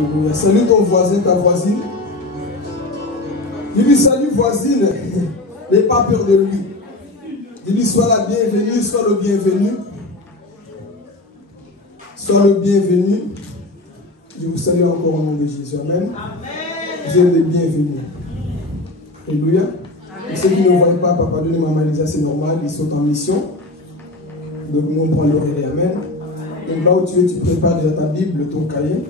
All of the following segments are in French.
Alléluia. Salut ton voisin, ta voisine. Dis-lui salut voisine. N'aie pas peur de lui. Dis-lui sois la bienvenue, sois le bienvenu. Sois le bienvenu. Je vous salue encore au nom de Jésus. Amen. Vous êtes les bienvenus. Alléluia. Pour ceux qui ne voient pas, Papa Dieu Maman Lisa, c'est normal, ils sont en mission. Donc nous on prend le relais. Amen. Donc là où tu es, tu prépares déjà ta Bible, ton cahier.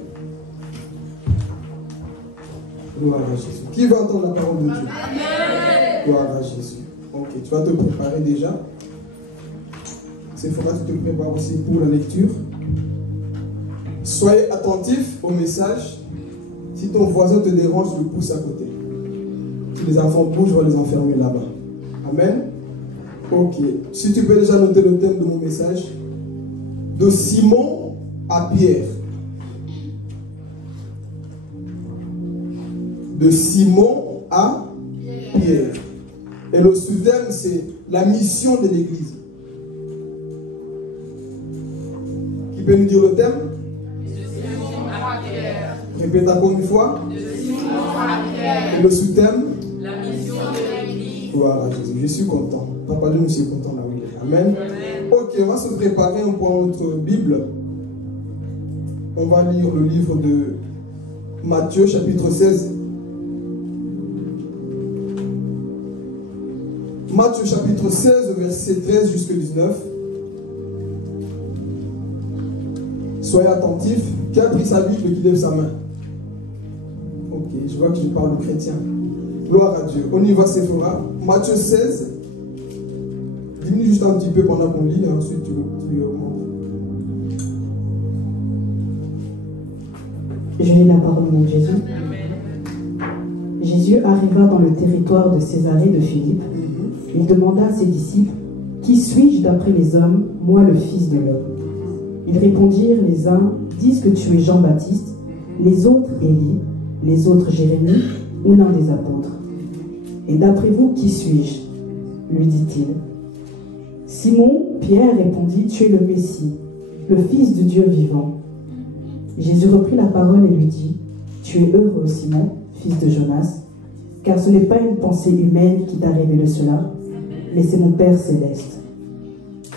Gloire à Jésus. Qui va entendre la parole de Dieu? Amen. Gloire à Jésus. Ok, tu vas te préparer déjà. C'est fort, tu te prépares aussi pour la lecture. Soyez attentifs au message. Si ton voisin te dérange, tu le pousses à côté. Si les enfants bougent, je vais les enfermer là-bas. Amen. Ok. Si tu peux déjà noter le thème de mon message. De Simon à Pierre. De Simon à Pierre. Et le sous-thème, c'est la mission de l'Église. Qui peut nous dire le thème? De Simon à Pierre. Répète encore une fois. De Simon à Pierre. Et le sous-thème? La mission de l'Église. Gloire à Jésus. Je suis content. Papa Dieu, nous sommes contents là où il est. Amen. Ok, on va se préparer, on prend notre Bible. On va lire le livre de Matthieu, chapitre 16. Matthieu, chapitre 16, verset 13 jusqu'à 19. Soyez attentifs. Qui a pris sa Bible qui lève sa main? Ok, je vois que je parle de chrétien. Gloire à Dieu. On y va, Sephora. Matthieu 16. Diminue juste un petit peu pendant qu'on lit, et ensuite tu augmentes. Je lis la parole de Jésus. Jésus arriva dans le territoire de Césarée de Philippe. Il demanda à ses disciples, « Qui suis-je d'après les hommes, moi le Fils de l'homme ?» Ils répondirent, les uns disent que tu es Jean-Baptiste, les autres Élie, les autres Jérémie ou l'un des apôtres. Et d'après vous, qui suis-je? Lui dit-il. Simon, Pierre répondit, tu es le Messie, le Fils de Dieu vivant. Jésus reprit la parole et lui dit, tu es heureux, Simon, fils de Jonas, car ce n'est pas une pensée humaine qui t'a révélé cela, mais c'est mon Père céleste.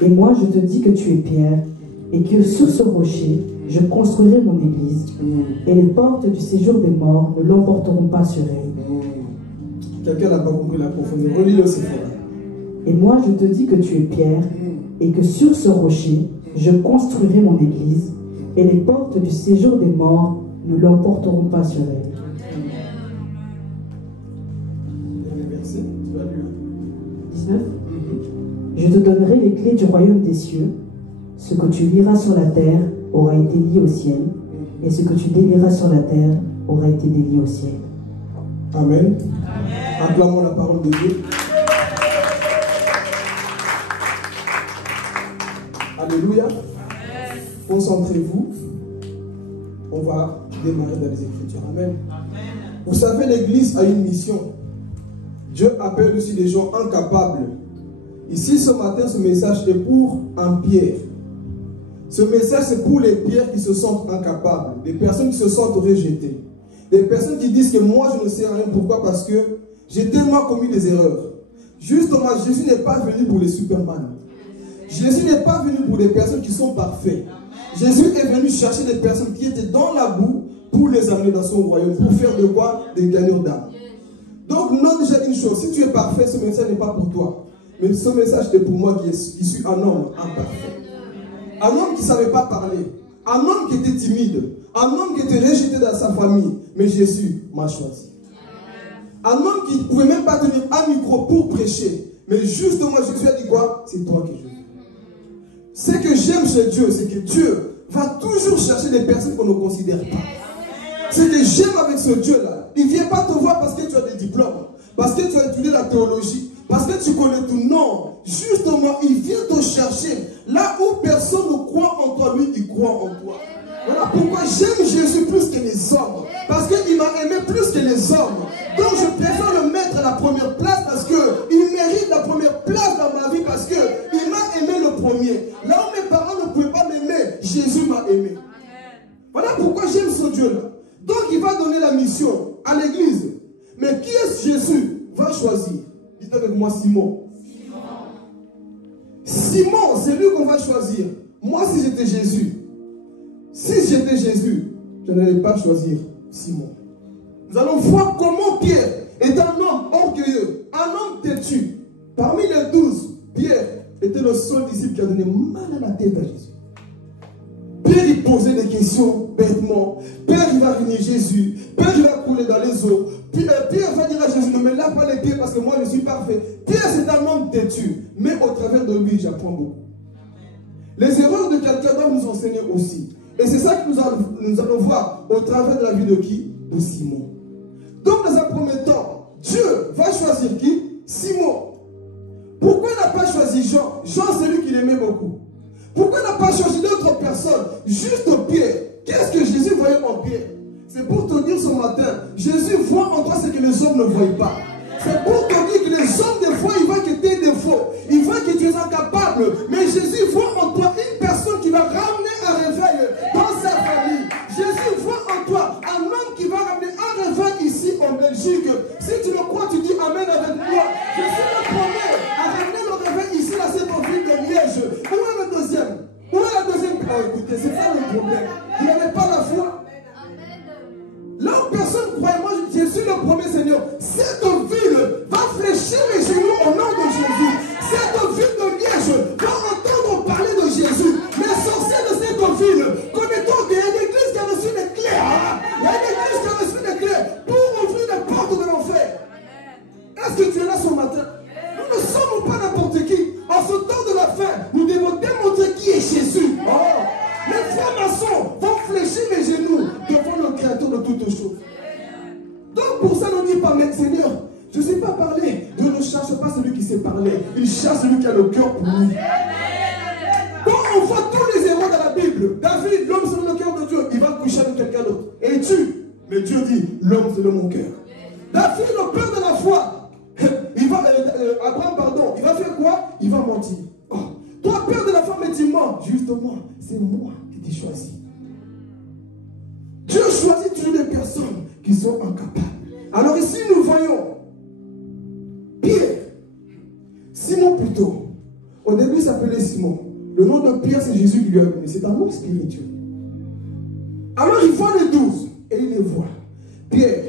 Et moi, je te dis que tu es Pierre, et que sur ce rocher, je construirai mon église, et les portes du séjour des morts ne l'emporteront pas sur elle. Quelqu'un n'a pas compris la profondeur. Relis-le, c'est fort. Et moi, je te dis que tu es Pierre, et que sur ce rocher, je construirai mon église, et les portes du séjour des morts ne l'emporteront pas sur elle. Verset, tu vas lire. 19. Je te donnerai les clés du royaume des cieux. Ce que tu liras sur la terre aura été lié au ciel, et ce que tu délieras sur la terre aura été délié au ciel. Amen. Acclamons la parole de Dieu. Alléluia. Concentrez-vous. On va démarrer dans les Écritures. Amen. Vous savez, l'Église a une mission. Dieu appelle aussi des gens incapables. Ici, ce matin, ce message est pour un Pierre. Ce message, c'est pour les Pierres qui se sentent incapables, des personnes qui se sentent rejetées, des personnes qui disent que moi, je ne sais rien. Pourquoi? Parce que j'ai tellement commis des erreurs. Justement, Jésus n'est pas venu pour les Superman. Jésus n'est pas venu pour des personnes qui sont parfaites. Jésus est venu chercher des personnes qui étaient dans la boue pour les amener dans son royaume. Pour faire de quoi? Des gagneurs d'âme. Donc, non, déjà une chose. Si tu es parfait, ce message n'est pas pour toi. Mais ce message est pour moi qui suis un homme imparfait. Un homme qui ne savait pas parler. Un homme qui était timide. Un homme qui était rejeté dans sa famille. Mais Jésus m'a choisi. Un homme qui ne pouvait même pas tenir un micro pour prêcher. Mais justement, Jésus a dit quoi? C'est toi que je veux. Ce que j'aime chez Dieu, c'est que Dieu va toujours chercher des personnes qu'on ne considère pas. Ce que j'aime avec ce Dieu-là, il ne vient pas te voir parce que tu as des diplômes, parce que tu as étudié la théologie, parce que tu connais tout. Non, justement, il vient te chercher. Là où personne ne croit en toi, lui, il croit en toi. Voilà pourquoi j'aime Jésus plus que les hommes. Parce qu'il m'a aimé plus que les hommes. Donc je préfère le mettre à la première place parce qu'il mérite la première place dans ma vie parce qu'il m'a aimé le premier. Là où mes parents ne pouvaient pas m'aimer, Jésus m'a aimé. Voilà pourquoi j'aime ce Dieu-là. Donc il va donner la mission à l'église. Mais qui est Jésus va choisir? Dites avec moi Simon. Simon, c'est lui qu'on va choisir. Moi, si j'étais Jésus, je n'allais pas choisir Simon. Nous allons voir comment Pierre est un homme orgueilleux, un homme têtu. Parmi les 12, Pierre était le seul disciple qui a donné mal à la tête à Jésus. Pierre, il posait des questions bêtement. Pierre, il va venir Jésus. Pierre, il va couler dans les eaux. Pierre va dire à Jésus, ne me lave pas les pieds parce que moi, je suis parfait. Pierre, c'est un homme têtu. Mais au travers de lui, j'apprends beaucoup. Les erreurs de quelqu'un doivent nous enseigner aussi. Et c'est ça que nous allons voir au travers de la vie de qui? De Simon. Donc, dans un premier temps, Dieu va choisir qui? Simon. Pourquoi il n'a pas choisi Jean? Jean, c'est lui qu'il aimait beaucoup. Pourquoi il n'a pas choisi d'autres personnes? Juste Pierre. Qu'est-ce que Jésus voyait en Pierre? C'est pour te dire ce matin, Jésus voit en toi ce que les hommes ne voient pas. C'est pour te dire que les hommes, des fois, ils voient que tu es défaut. Ils voient que tu es incapable. Mais Jésus voit en toi une personne qui va ramener un réveil dans sa famille. Jésus voit en toi un homme qui va ramener un réveil ici en Belgique. Si tu le crois, tu dis Amen avec moi. Jésus le promet à ramener le réveil ici dans cette ville de Liège. Où est le deuxième? Où est la deuxième? Oh, écoutez, c'est ça le problème. Vous n'avez pas la foi. Là où personne croit, moi, Jésus le premier Seigneur. Cette ville va fléchir les genoux au nom de Jésus. Cette ville de Liège va entendre parler de Jésus. Les sorciers de cette ville, connaît-on qu'il y a une église qui a reçu les clés? Il y a une église qui a reçu les clés pour ouvrir les portes de l'enfer. Est-ce que tu es là ce matin? Nous ne sommes pas n'importe qui. En ce temps de la fin, nous devons démontrer qui est Jésus. Oh. Les francs-maçons vont fléchir les genoux devant le Créateur de toutes choses. Donc pour ça, ne dis pas, mais Seigneur, je ne sais pas parler. Dieu ne cherche pas celui qui sait parler. Il cherche celui qui a le cœur pour lui. Quand on voit tous les héros dans la Bible, David, l'homme selon le cœur de Dieu, il va coucher avec quelqu'un d'autre. Et tue. Mais Dieu dit, l'homme selon mon cœur. David, le père de la foi, Abraham, pardon, il va faire quoi? Il va mentir. Oh. Toi, père de la femme, tu mens. Justement, c'est moi qui t'ai choisi. Dieu choisit toujours des personnes qui sont incapables. Alors ici, nous voyons Pierre, Simon plutôt. Au début, il s'appelait Simon. Le nom de Pierre, c'est Jésus qui lui a donné. C'est un nom spirituel. Alors il voit les 12 et il les voit. Pierre,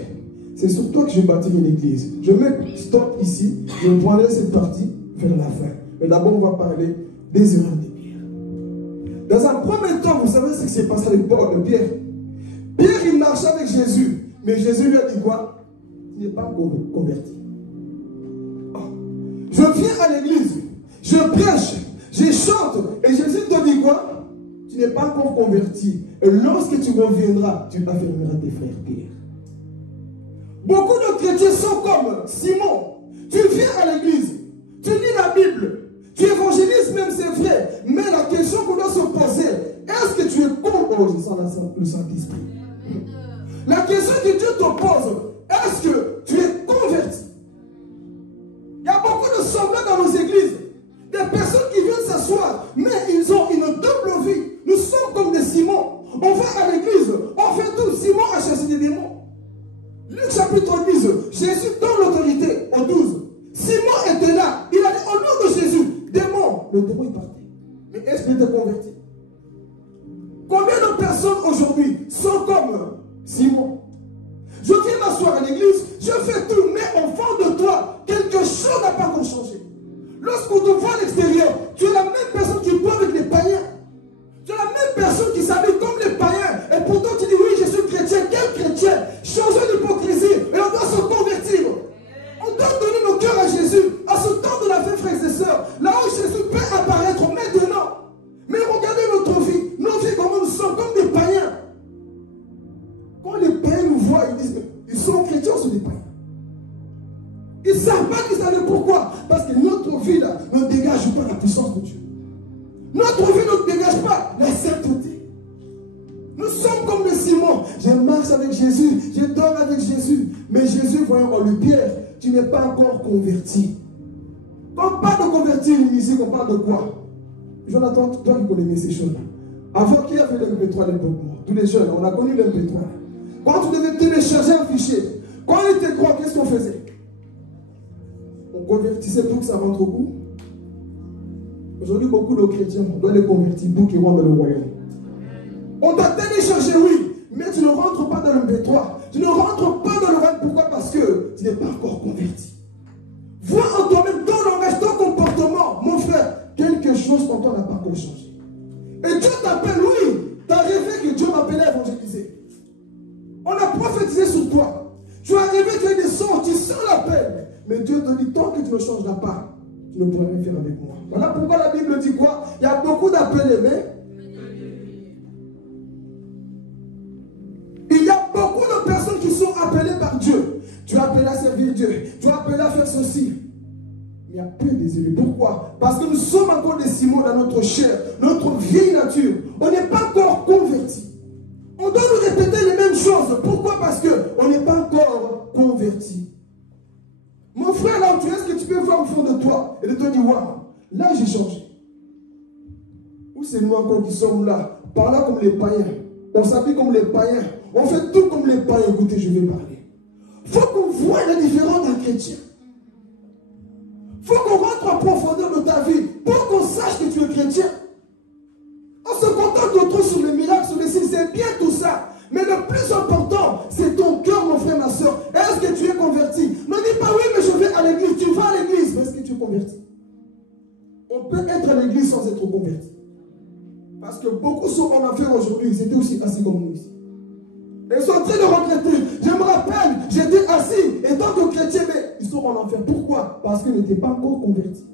c'est sur toi que je bâtirai l'église. Je mets stop ici. Je prendrai cette partie vers la fin. Mais d'abord, on va parler des erreurs de Pierre. Dans un premier temps, vous savez ce qui s'est passé avec Paul, Pierre. Pierre, il marchait avec Jésus. Mais Jésus lui a dit quoi? Il n'est pas converti. Oh. Je viens à l'église. Je prêche. Je chante. Et Jésus te dit quoi? Tu n'es pas encore converti. Et lorsque tu reviendras, tu affirmeras tes frères Pierre. Beaucoup de chrétiens sont comme Simon. Tu viens à l'église. Tu lis la Bible. Tu évangélises même, c'est vrai. Mais la question qu'on doit se poser, est-ce que tu es contre? Oh, je sens le Saint-Esprit. La question que Dieu te pose, est-ce que tu es converti? Il y a beaucoup de semblants dans nos églises. Des personnes qui viennent s'asseoir, mais ils ont une double vie. Nous sommes comme des Simons. On va à l'église, on fait tout. Simon a chassé des démons. Luc chapitre 10, Jésus donne l'autorité aux 12. Simon était là. Il a dit au nom de Jésus, démon. Le démon est parti. Mais est-ce qu'il était converti? Combien de personnes aujourd'hui sont comme Simon? Je viens m'asseoir à l'église, je fais tout, mais au fond de toi, quelque chose n'a pas encore changé. Lorsqu'on te voit à l'extérieur, tu es la même personne qui boit avec les païens. Tu es la même personne qui s'habille comme les païens. Et pourtant tu dis oui, je suis chrétien. Quel chrétien? Changer l'hypocrisie. Et on doit se convertir. On doit donner nos cœurs à Jésus. À ce temps de la vie, frères et sœurs. Là où Jésus peut apparaître maintenant. Mais regardez notre vie. Nos vies, comment nous sommes comme des païens. Quand les païens nous voient, ils disent, ils sont chrétiens ou sont des païens? Ils ne savent pas qu'ils savent pourquoi. Parce que notre vie là, ne dégage pas la puissance de Dieu. Notre vie ne dégage pas la sainteté. Nous sommes comme le Simon. Je marche avec Jésus, je dors avec Jésus. Mais Jésus, voyant en lui, Pierre, tu n'es pas encore converti. Quand on parle de convertir une musique, on parle de quoi? Jonathan, toi qui connais mieux ces choses-là. Avant, qui avait l'MP3 à l'époque? Tous les jeunes, on a connu l'MP3. quand tu devais télécharger un fichier, quand il était grand, qu'est-ce qu'on faisait? On convertissait pour que ça rentre au bout. Aujourd'hui, beaucoup de chrétiens, on doit les convertir pour qu'ils rentrent dans le royaume. On doit télécharger, oui, mais tu ne rentres pas dans le B3. Tu ne rentres pas dans le royaume. Pourquoi? Parce que tu n'es pas encore converti. Vois en toi-même ton langage, ton comportement, mon frère, quelque chose en toi n'a pas encore changé. Et Dieu t'appelle, oui. Tu as rêvé que Dieu m'appelait à évangéliser. On a prophétisé sur toi. Tu as rêvé qu'il y a des sons, tu sens l'appel. Mais Dieu te dit, tant que tu ne changeras pas, tu ne pourras rien faire avec moi. Voilà pourquoi la Bible dit quoi? Il y a beaucoup d'appelés, mais il y a beaucoup de personnes qui sont appelées par Dieu. Tu es appelé à servir Dieu. Tu es appelé à faire ceci. Mais il y a peu des élus. Pourquoi? Parce que nous sommes encore des ciments dans notre chair, notre vieille nature. On n'est pas encore convertis. On doit nous répéter les mêmes choses. Pourquoi? Parce qu'on n'est pas encore convertis. Mon frère, là où tu es, est-ce que tu peux voir au fond de toi et de te dire, waouh, là j'ai changé. Ou c'est nous encore qui sommes là, par là comme les païens. On s'habille comme les païens. On fait tout comme les païens. Écoutez, je vais parler. Il faut qu'on voie la différence d'un chrétien. Il faut qu'on rentre en profondeur de ta vie pour qu'on sache que tu es chrétien. On se contente de trop sur les miracles, sur les signes, c'est bien tout ça. Mais le plus important, c'est ton cœur, mon frère, ma soeur. Est-ce que tu es converti? Ne dis pas oui, mais je vais à l'église. Tu vas à l'église, mais est-ce que tu es converti? On peut être à l'église sans être converti. Parce que beaucoup sont en enfer aujourd'hui, ils étaient aussi assis comme nous ici. Ils sont en train de regretter. Je me rappelle, j'étais assis, et tant que chrétien, mais ils sont en enfer. Pourquoi? Parce qu'ils n'étaient pas encore convertis.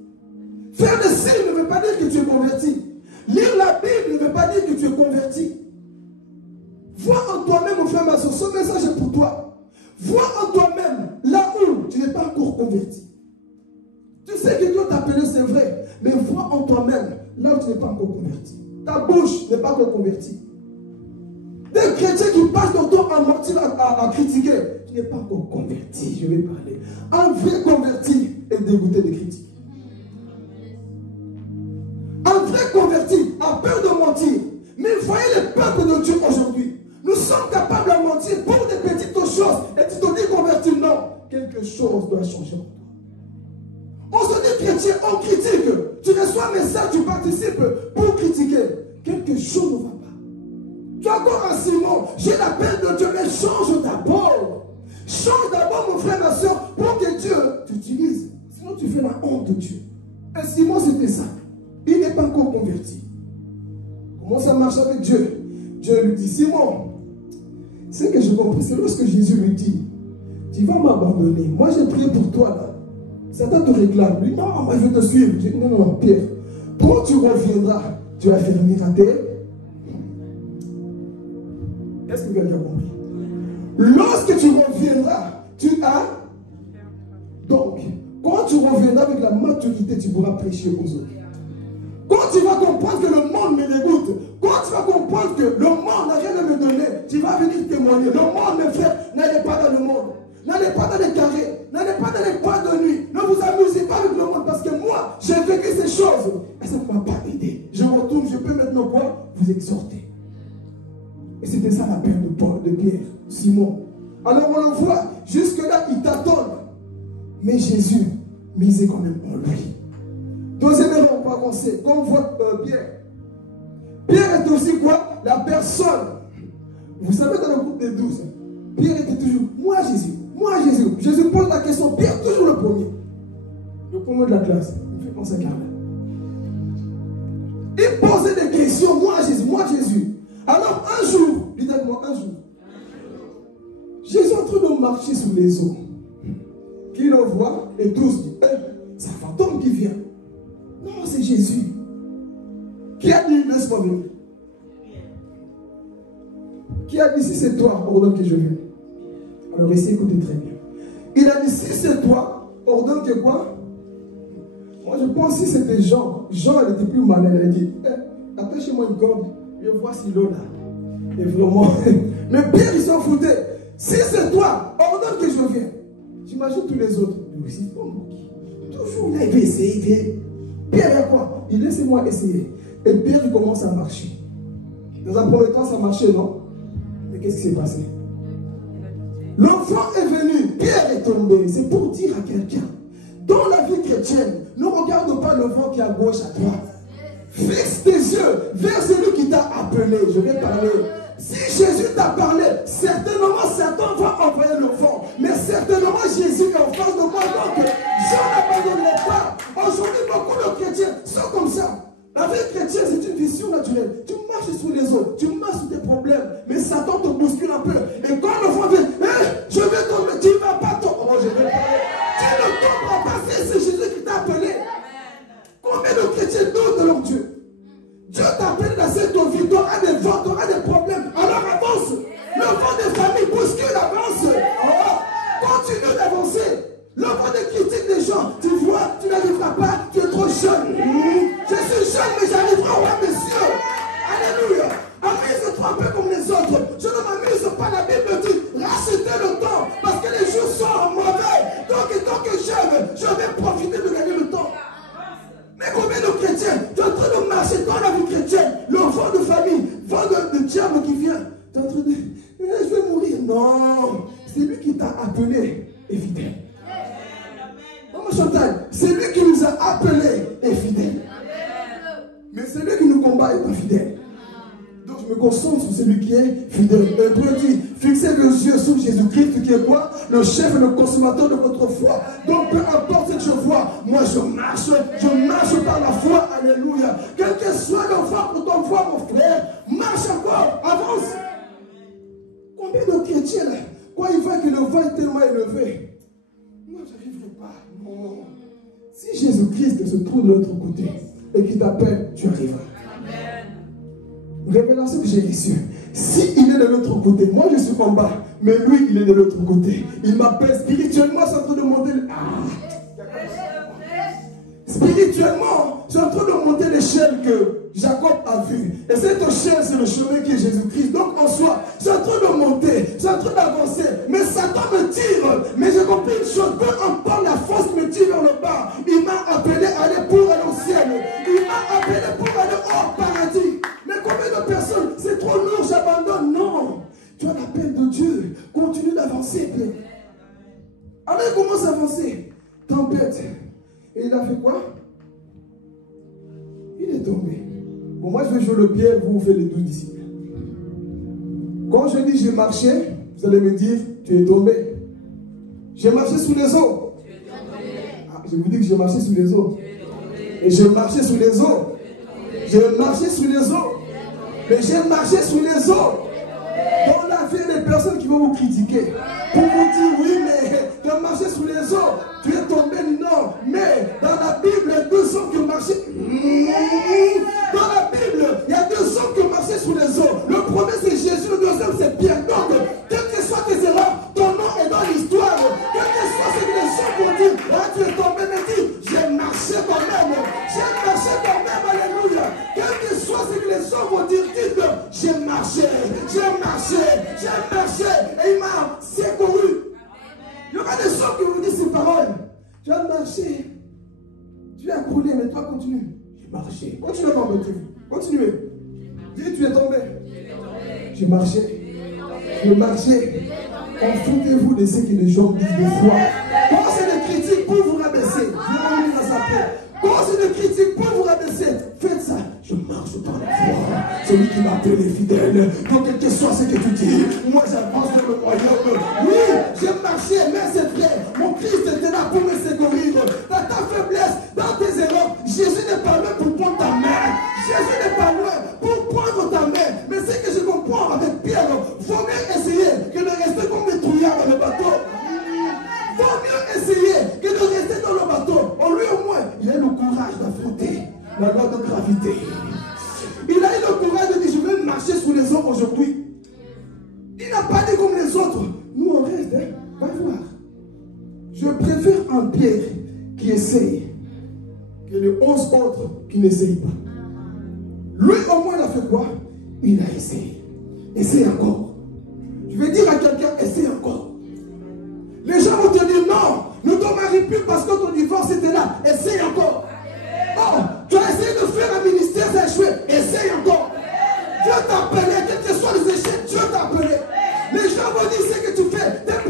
Faire des signes ne veut pas dire que tu es converti. Lire la Bible ne veut pas dire que tu es converti. Vois en toi-même, mon frère, ma soeur, ce message est pour toi. Vois en toi-même, là où tu n'es pas encore converti. Tu sais que Dieu t'a appelé, c'est vrai, mais vois en toi-même, là où tu n'es pas encore converti. Ta bouche n'est pas encore convertie. Des chrétiens qui passent leur temps à mentir, à critiquer, tu n'es pas encore converti, je vais parler. Un vrai converti est dégoûté des critiques. Un vrai converti a peur de mentir. Mais voyez le peuple de Dieu aujourd'hui. Nous sommes capables de mentir pour des petites choses. Et tu te dis converti, non. Quelque chose doit changer en toi. On se dit chrétien, on critique. Tu reçois un message, tu participes pour critiquer. Quelque chose ne va pas. Tu as encore un Simon. J'ai l'appel de Dieu, mais change d'abord. Change d'abord, mon frère, ma soeur, pour que Dieu t'utilise. Sinon, tu fais la honte de Dieu. Et Simon, c'était ça. Il n'est pas encore converti. Comment ça marche avec Dieu? Dieu lui dit, Simon, c'est que je comprends, c'est lorsque Jésus lui dit, tu vas m'abandonner. Moi, j'ai prié pour toi, là. Satan te réclame. Lui, non, moi, je vais te suivre. Je dis, non, non, Pierre, quand tu reviendras, tu affermiras tes... Est-ce que quelqu'un a compris? Lorsque tu reviendras, tu as... Donc, quand tu reviendras avec la maturité, tu pourras prêcher aux autres. Quand tu vas comprendre que le monde me dégoûte, quand tu vas comprendre que le monde n'a rien à me donner, tu vas venir témoigner. Le monde, mes frères, n'allez pas dans le monde. N'allez pas dans les carrés. N'allez pas dans les boîtes de nuit. Ne vous amusez pas avec le monde parce que moi, j'ai vécu ces choses. Et ça ne m'a pas aidé. Je retourne, je peux maintenant quoi? Vous exhorter. Et c'était ça l'appel de Paul, de Pierre, Simon. Alors on le voit, jusque-là, il t'attend. Mais Jésus misait quand même en lui. Deuxième erreur, on va avancer. Quand on voit Pierre. Pierre est aussi quoi? La personne. Vous savez, dans le groupe des 12, Pierre était toujours, moi Jésus, moi Jésus. Jésus pose la question, Pierre toujours le premier. Le premier de la classe. Il me fait penser à Carla. Il posait des questions, moi Jésus, moi Jésus. Alors un jour, dites-moi un jour, Jésus est en train de marcher sous les eaux. Qui le voit et tous disent, c'est un fantôme qui vient. Non, c'est Jésus. Qui a dit, laisse-moi venir? Qui a dit, si c'est toi, ordonne que je vienne? Alors ici, écoutez très bien. Il a dit, si c'est toi, ordonne que quoi? Moi, je pense que si c'était Jean, Jean, elle était plus malin. Elle a dit, attachez-moi une corde, je vois si l'eau là. Et vraiment, mais Pierre, il s'en foutait. Si c'est toi, ordonne que je vienne. J'imagine tous les autres. Mais aussi, toujours, il a essayé. Pierre, il a quoi? Il laissez-moi essayer. Et Pierre, il commence à marcher. Dans un premier temps, ça marchait, non? Mais qu'est-ce qui s'est passé? L'enfant est venu, Pierre est tombé. C'est pour dire à quelqu'un, dans la vie chrétienne, ne regarde pas le vent qui est à gauche, à droite. Fixe tes yeux vers celui qui t'a appelé. Je vais parler. Si Jésus t'a parlé, certainement Satan va envoyer le vent. Mais certainement Jésus est en face de moi. Donc, je n'abandonnerai pas. Aujourd'hui, beaucoup de chrétiens sont comme ça. La vie chrétienne, c'est une vision naturelle. Tu marches sous les eaux, tu marches sous tes problèmes, mais Satan te bouscule un peu. Et quand le vent vient, je vais tomber, tu ne vas pas tomber. Oh, je vais parler. Tu ne tomberas pas, c'est Jésus qui t'a appelé. Combien de chrétiens doutent de leur Dieu? Dieu t'appelle dans cette vie, tu auras des vents, tu auras des problèmes. Alors avance. Le vent des familles bouscule, avance. Oh, continue d'avancer. Le vent des critiques des gens, tu vois, tu n'arriveras pas, tu es trop jeune. Je suis jeune, mais j'arriverai au roi des cieux. Alléluia. Amuse-toi un peu comme les autres. Je ne m'amuse pas, la Bible dit, rachetez le temps, parce que les jours sont mauvais. Donc, tant que je vais profiter de gagner le temps. Mais combien de chrétiens, tu es en train de marcher dans la vie chrétienne, le vent de famille, vent de diable qui vient, tu es en train de dire, je vais mourir. Non, c'est lui qui t'a appelé est fidèle. Maman Chantal, c'est lui qui nous a appelés est fidèle. Mais celui qui nous combat est pas fidèle. Donc je me concentre sur celui qui est fidèle. Hébreu dit, fixez vos yeux sur Jésus-Christ qui est quoi? Le chef et le consommateur de votre foi. Donc peu importe ce que je vois, moi je marche par la foi. Alléluia. Quel que soit l'enfant pour ton foi, mon frère, marche encore, avance. Combien de chrétiens là, quand il voit que le vent est tellement élevé, moi je n'arriverai pas. Non. Si Jésus-Christ se trouve de l'autre côté et qui t'appelle, tu arriveras. Révélation que j'ai reçue. Si il est de l'autre côté, moi je suis en bas, mais lui il est de l'autre côté. Il m'appelle spirituellement, je suis en train de monter. Spirituellement, je suis en train de monter l'échelle que Jacob a vue. Et cette échelle, c'est le chemin qui est Jésus-Christ. Donc en soi, je suis en train de monter, je suis en train d'avancer. Mais Satan me tire. Mais j'ai compris une chose, peu importe la force me tire vers le bas. Il m'a appelé à aller pour aller au ciel. Il m'a appelé pour aller au paradis. Mais combien de personnes, c'est trop lourd, j'abandonne. Non, tu as l'appel de Dieu. Continue d'avancer. Alors il commence à avancer. Tempête. Et il a fait quoi? Il est tombé. Bon, moi je vais jouer le pierre, vous faites les 12 disciples. Quand je dis j'ai marché, vous allez me dire, tu es tombé. J'ai marché sous les eaux. Ah, je vous dis que j'ai marché sous les eaux. Et j'ai marché sous les eaux. J'ai marché sous les eaux. Mais j'ai marché sous les eaux. Dans la vie, il y a des personnes qui vont vous critiquer. Pour vous dire, oui, mais tu as marché sous les eaux. Tu es tombé, non. Mais dans la Bible, il y a deux hommes qui ont marché. Dans la Bible, il y a deux hommes qui ont marché sous les eaux. Le premier, c'est Jésus. Le deuxième, c'est Pierre. Donc, quelles que soient tes erreurs, ton nom est dans l'histoire. Quel que soit ce que les gens vont dire, ah, tu es tombé, mais dis, j'ai marché quand même. J'ai marché quand même, alléluia. Quel que soit ce que les gens vont dire, dites-le, j'ai marché, j'ai marché, j'ai marché. Et il m'a secouru. Il y aura des gens qui vous disent ces paroles. Tu as marché. Tu as coulé, mais toi continue. J'ai marché. Continuez à m'embêter. Continuez. Dis, tu es tombé. J'ai marché. J'ai marché. Enfoutez-vous de ce que les gens disent des fois. Quand c'est des critiques pour vous rabaisser, quand c'est des critiques pour vous rabaisser, faites ça. Je marche par la foi. Celui qui m'appelle est fidèle. Donc, quel que soit ce que tu dis, moi j'avance dans le royaume. Oui, j'ai marché, mais c'est vrai. Mon Christ était là pour me secourir. Dans ta faiblesse, dans tes erreurs, Jésus n'est pas loin pour prendre ta main. Jésus n'est pas loin pour prendre ta main. Mais ce que je comprends avec Pierre, il faut mieux essayer que de rester comme des trouillards dans le bateau. Il faut mieux essayer que de rester dans le bateau. En lui au moins, il a eu le courage d'affronter la loi de gravité. Il a eu le courage de dire, je vais marcher sous les eaux aujourd'hui. Il n'a pas dit comme les autres. Nous on reste, hein? Va voir. Je préfère un Pierre qui essaye que les 11 autres qui n'essayent pas. Lui au moins il a fait quoi? Il a essayé. Essaye encore. Je vais dire à quelqu'un, essaye encore. Les gens vont te dire non, ne te marie plus parce que ton divorce était là. Essaye encore. Oh, tu as essayé de faire un ministère, ça a échoué. Essaye encore. Dieu t'a appelé, quels que soient les échecs, Dieu t'a appelé. Les gens vont dire ce que tu fais, tes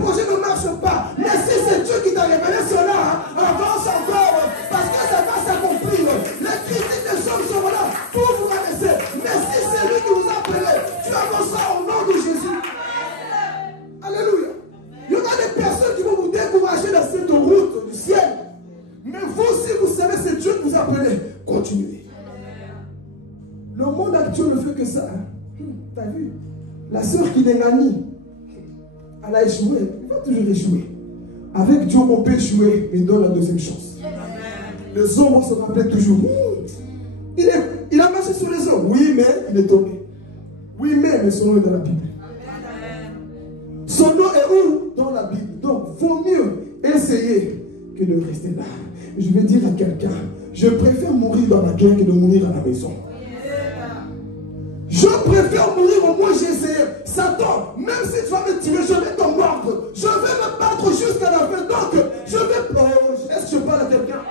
ça. Hein. T'as vu? La sœur qui est Nani, elle a échoué. Elle va toujours échouer. Avec Dieu, on peut échouer, mais donne la deuxième chance. Les hommes vont se rappeler toujours. Il a marché sur les hommes. Oui, mais il est tombé. Oui, mais son nom est dans la Bible. Son nom est où? Dans la Bible. Donc, il vaut mieux essayer que de rester là. Je vais dire à quelqu'un, je préfère mourir dans la guerre que de mourir à la maison. Je préfère mourir, au moins j'ai essayé. Satan, même si tu vas me tuer, je vais te mordre. Je vais me battre jusqu'à la fin. Donc, je vais... Oh, est-ce que je parle à quelqu'un?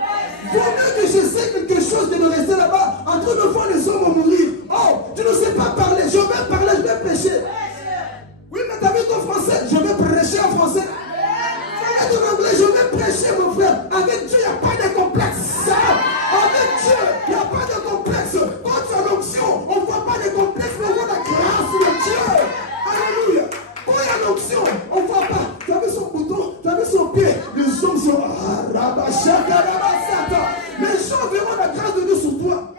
Vaut mieux que j'essaie quelque chose que de rester là-bas. Entre deux fois, les hommes vont mourir. Oh, tu ne sais pas parler. Je vais parler, je vais prêcher. Oui, mais t'as vu ton français? Je vais prêcher en français. Tu as ton anglais, je vais prêcher, mon frère. Avec Dieu, il n'y a pas de complexe. Avec Dieu, il n'y a pas de complexe. Quand tu as l'onction, on ne voit pas de complexe, mais on voit la grâce de Dieu. Alléluia. Quand il y a l'onction, on ne voit pas. Tu as vu son bouton, tu as vu son pied. Les hommes sont... Les gens verront la grâce de Dieu sur toi.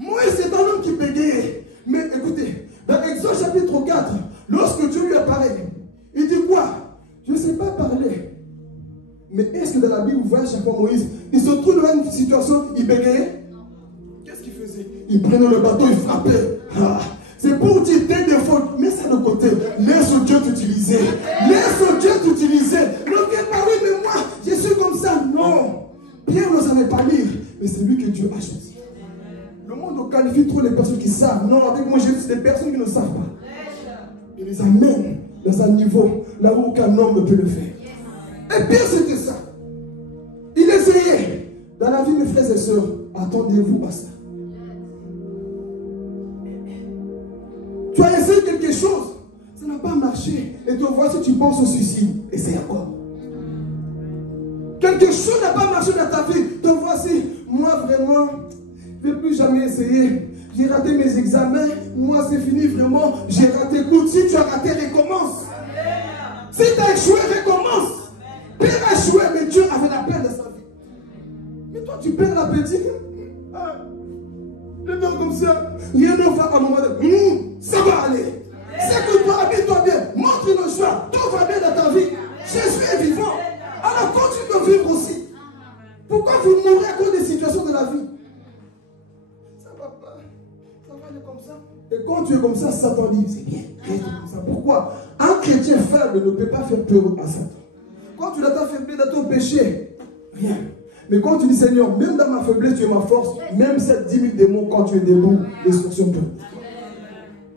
Moïse, c'est un homme qui bégayait. Mais écoutez, dans Exode chapitre 4, lorsque Dieu lui apparaît, il dit quoi? Je ne sais pas parler. Mais est-ce que dans la Bible, vous voyez chaque fois Moïse, il se trouve dans une situation, il bégayait? Qu'est-ce qu'il faisait? Il prenait le bateau, il frappait. Ah, c'est pour dire des défauts. Mets ça de côté. Laisse Dieu t'utiliser. Laisse Dieu t'utiliser. Ne viens pas, oui, mais moi, je suis comme ça. Non. Pierre ne savait pas lire, mais c'est lui que Dieu a choisi. Le monde qualifie trop les personnes qui savent. Non, avec moi, j'ai des personnes qui ne savent pas. Il les amène dans un niveau là où aucun homme ne peut le faire. Et Pierre, c'était ça. Il essayait. Dans la vie, mes frères et sœurs, attendez-vous à ça. Tu as essayé quelque chose, ça n'a pas marché. Et te voici, tu penses au suicide. Essaye encore. Quelque chose n'a pas marché dans ta vie. Te voici, moi vraiment, je ne vais plus jamais essayer. J'ai raté mes examens. Moi, c'est fini vraiment. J'ai raté. Écoute, si tu as raté, recommence. Si tu as échoué, recommence. Pierre a échoué, mais Dieu avait la peine de sa vie. Mais toi, tu perds l'appétit. Le temps comme ça, rien ne va à un moment donné. Ça va aller. C'est que toi, habille-toi bien. Montre le choix. Tout va bien dans ta vie. Jésus est vivant. Alors continue de vivre aussi. Pourquoi vous mourrez à cause des situations de la vie? Ça va pas. Ça va aller comme ça. Et quand tu es comme ça, Satan dit, c'est bien. Reste comme ça. Pourquoi? Un chrétien faible ne peut pas faire peur à Satan. Quand tu l'as faiblesse dans ton péché, rien. Mais quand tu dis, Seigneur, même dans ma faiblesse, tu es ma force, même cette 10 000 démons, quand tu es debout, les sont peur.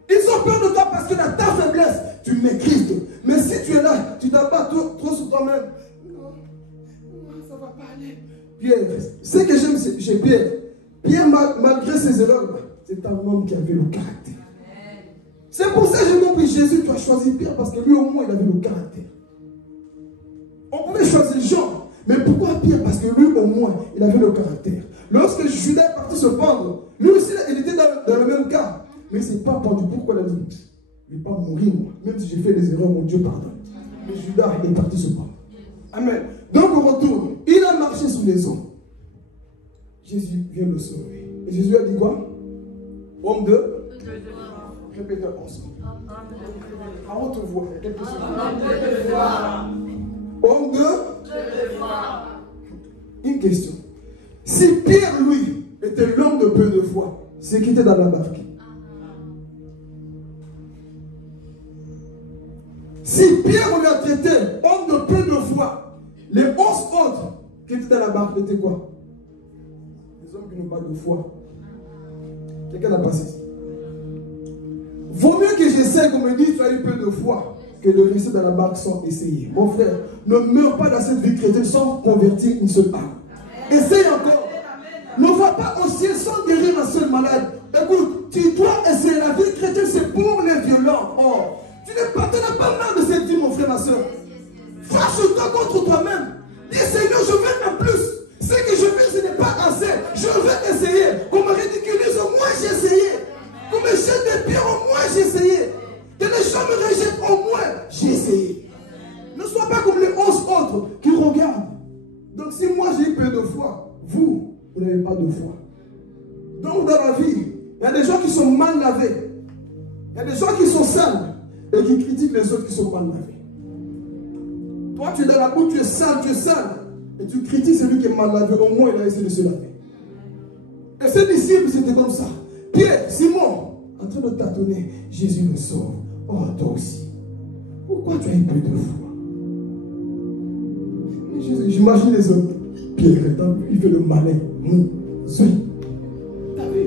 Ils ont peur de toi parce que dans ta faiblesse, tu maîtrises. Mais si tu es là, tu t'abats trop sur toi-même. Non, ça ne va pas aller. Pierre, ce que j'aime chez Pierre, Pierre, malgré ses erreurs, c'est un homme qui avait le caractère. C'est pour ça que j'ai compris, Jésus, tu as choisi Pierre parce que lui, au moins, il avait le caractère. On pouvait choisir Jean. Mais pourquoi Pierre? Parce que lui, au moins, il avait le caractère. Lorsque Judas est parti se pendre, lui aussi, il était dans le même cas. Mais c'est pas pendu. Pourquoi il a dit? Je ne vais pas mourir, moi. Même si j'ai fait des erreurs, mon Dieu pardonne. Mais Judas est parti se pendre. Amen. Donc, on retourne. Il a marché sous les eaux. Jésus vient le sauver. Et Jésus a dit quoi? Homme de? Répétez ensemble. À haute voix. Quelque chose. Homme de? Une question. Si Pierre, lui, était l'homme de peu de foi, c'est qui était dans la barque? Si Pierre, on l'a traité homme de peu de foi, les 11 autres qui étaient dans la barque étaient quoi? Les hommes qui n'ont pas de foi. Quelqu'un n'a passé ça. Vaut mieux que j'essaie qu'on me dise tu as eu peu de foi que de rester dans la barque sans essayer. Mon frère, ne meurs pas dans cette vie chrétienne sans convertir une seule âme. Essaye encore. Ne va pas au ciel sans guérir un seul malade. Écoute, tu dois essayer. La vie chrétienne, c'est pour les violents. Oh, tu n'as pas marre de cette vie, mon frère, ma soeur. Fâche-toi contre toi-même. Dis Seigneur, je veux un plus. Ce que je fais, ce n'est pas assez. Je veux essayer. Qu'on me ridiculise, au moins j'ai essayé. Qu'on me jette des pierres, au moins j'ai essayé. Que les gens me rejettent, au moins j'ai essayé. Ne sois pas comme les 11 autres qui regardent. Donc si moi j'ai peu de foi, vous n'avez pas de foi. Donc dans la vie, il y a des gens qui sont mal lavés. Il y a des gens qui sont sales et qui critiquent les autres qui sont mal lavés. Toi, tu es dans la boue, tu es sale. Et tu critiques celui qui est mal lavé. Au moins, il a essayé de se laver. Et ces disciples, c'était comme ça. Pierre, Simon, en train de tâtonner, Jésus me sauve. Oh, toi aussi. Pourquoi tu as eu peu de foi? J'imagine les autres. Pierre, il fait le malin. Il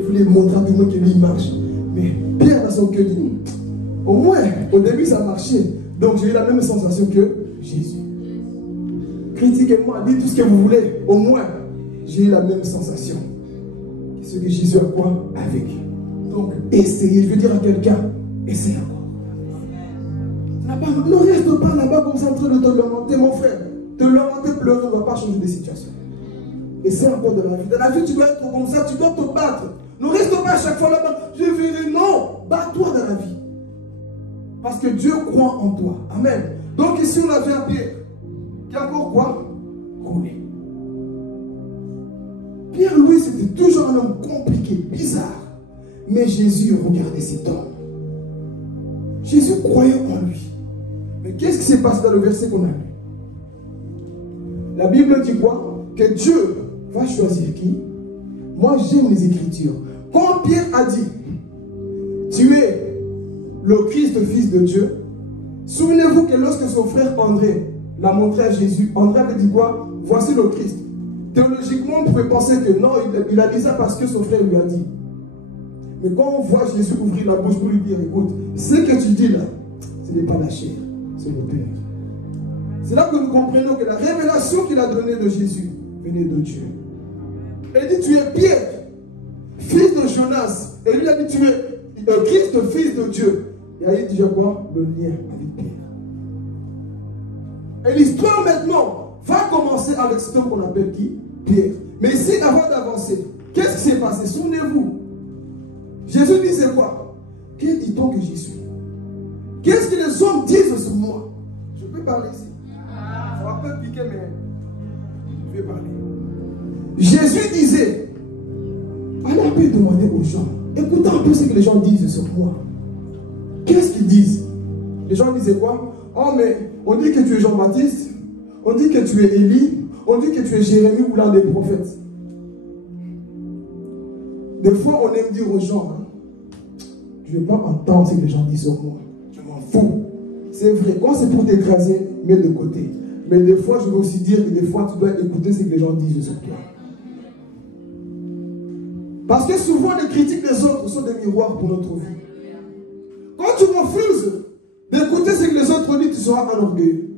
voulait montrer à tout le monde que lui, il marche. Mais Pierre, dans son cœur, dit, au moins, au début, ça marchait. Donc, j'ai eu la même sensation que Jésus. Critiquez-moi, dites tout ce que vous voulez. Au moins, j'ai eu la même sensation. Ce que Jésus a quoi avec. Donc, essayez. Je veux dire à quelqu'un, essaye encore. Ne reste pas là-bas comme ça en train de te lamenter, mon frère. Te lamenter, pleurer ne va pas changer de situation. Essaye encore de la vie. Dans la vie, tu dois être comme ça, tu dois te battre. Ne reste pas à chaque fois là-bas. Je vais dire non. Bats-toi dans la vie. Parce que Dieu croit en toi. Amen. Donc ici, on avait un Pierre qui a encore quoi? Roulé. Pierre, lui, c'était toujours un homme compliqué, bizarre. Mais Jésus regardait cet homme. Jésus croyait en lui. Mais qu'est-ce qui s'est passé dans le verset qu'on a lu? La Bible dit quoi? Que Dieu va choisir qui? Moi, j'aime les Écritures. Quand Pierre a dit, tu es le Christ, le Fils de Dieu, souvenez-vous que lorsque son frère André l'a montré à Jésus, André avait dit quoi? Voici le Christ. Théologiquement, on pouvait penser que non, il a dit ça parce que son frère lui a dit. Mais quand on voit Jésus ouvrir la bouche pour lui dire, écoute, ce que tu dis là, ce n'est pas la chair, c'est le Père. C'est là que nous comprenons que la révélation qu'il a donnée de Jésus venait de Dieu. Il dit, tu es Pierre, fils de Jonas. Et lui a dit, tu es le Christ, fils de Dieu. Et il dit, quoi? Le lien avec Pierre. Et l'histoire maintenant va commencer avec cet homme qu'on appelle qui? Pierre. Mais ici, avant d'avancer, qu'est-ce qui s'est passé? Souvenez-vous. Jésus disait quoi? Qui dit-on que je suis? Qu'est-ce que les hommes disent sur moi? Je peux parler ici. Ça va pas piquer, mais je vais parler. Jésus disait, allez un peu demander aux gens, écoutez un peu ce que les gens disent sur moi. Qu'est-ce qu'ils disent? Les gens disaient quoi? Oh, mais on dit que tu es Jean-Baptiste, on dit que tu es Élie, on dit que tu es Jérémie ou l'un des prophètes. Des fois, on aime dire aux gens, hein, je ne vais pas entendre ce que les gens disent sur moi. Je m'en fous. C'est vrai, quand c'est pour t'écraser, mets de côté. Mais des fois, je veux aussi dire que des fois, tu dois écouter ce que les gens disent sur toi. Parce que souvent, les critiques des autres sont des miroirs pour notre vie. Quand tu refuses d'écouter ce que les autres disent, tu seras un orgueilleux.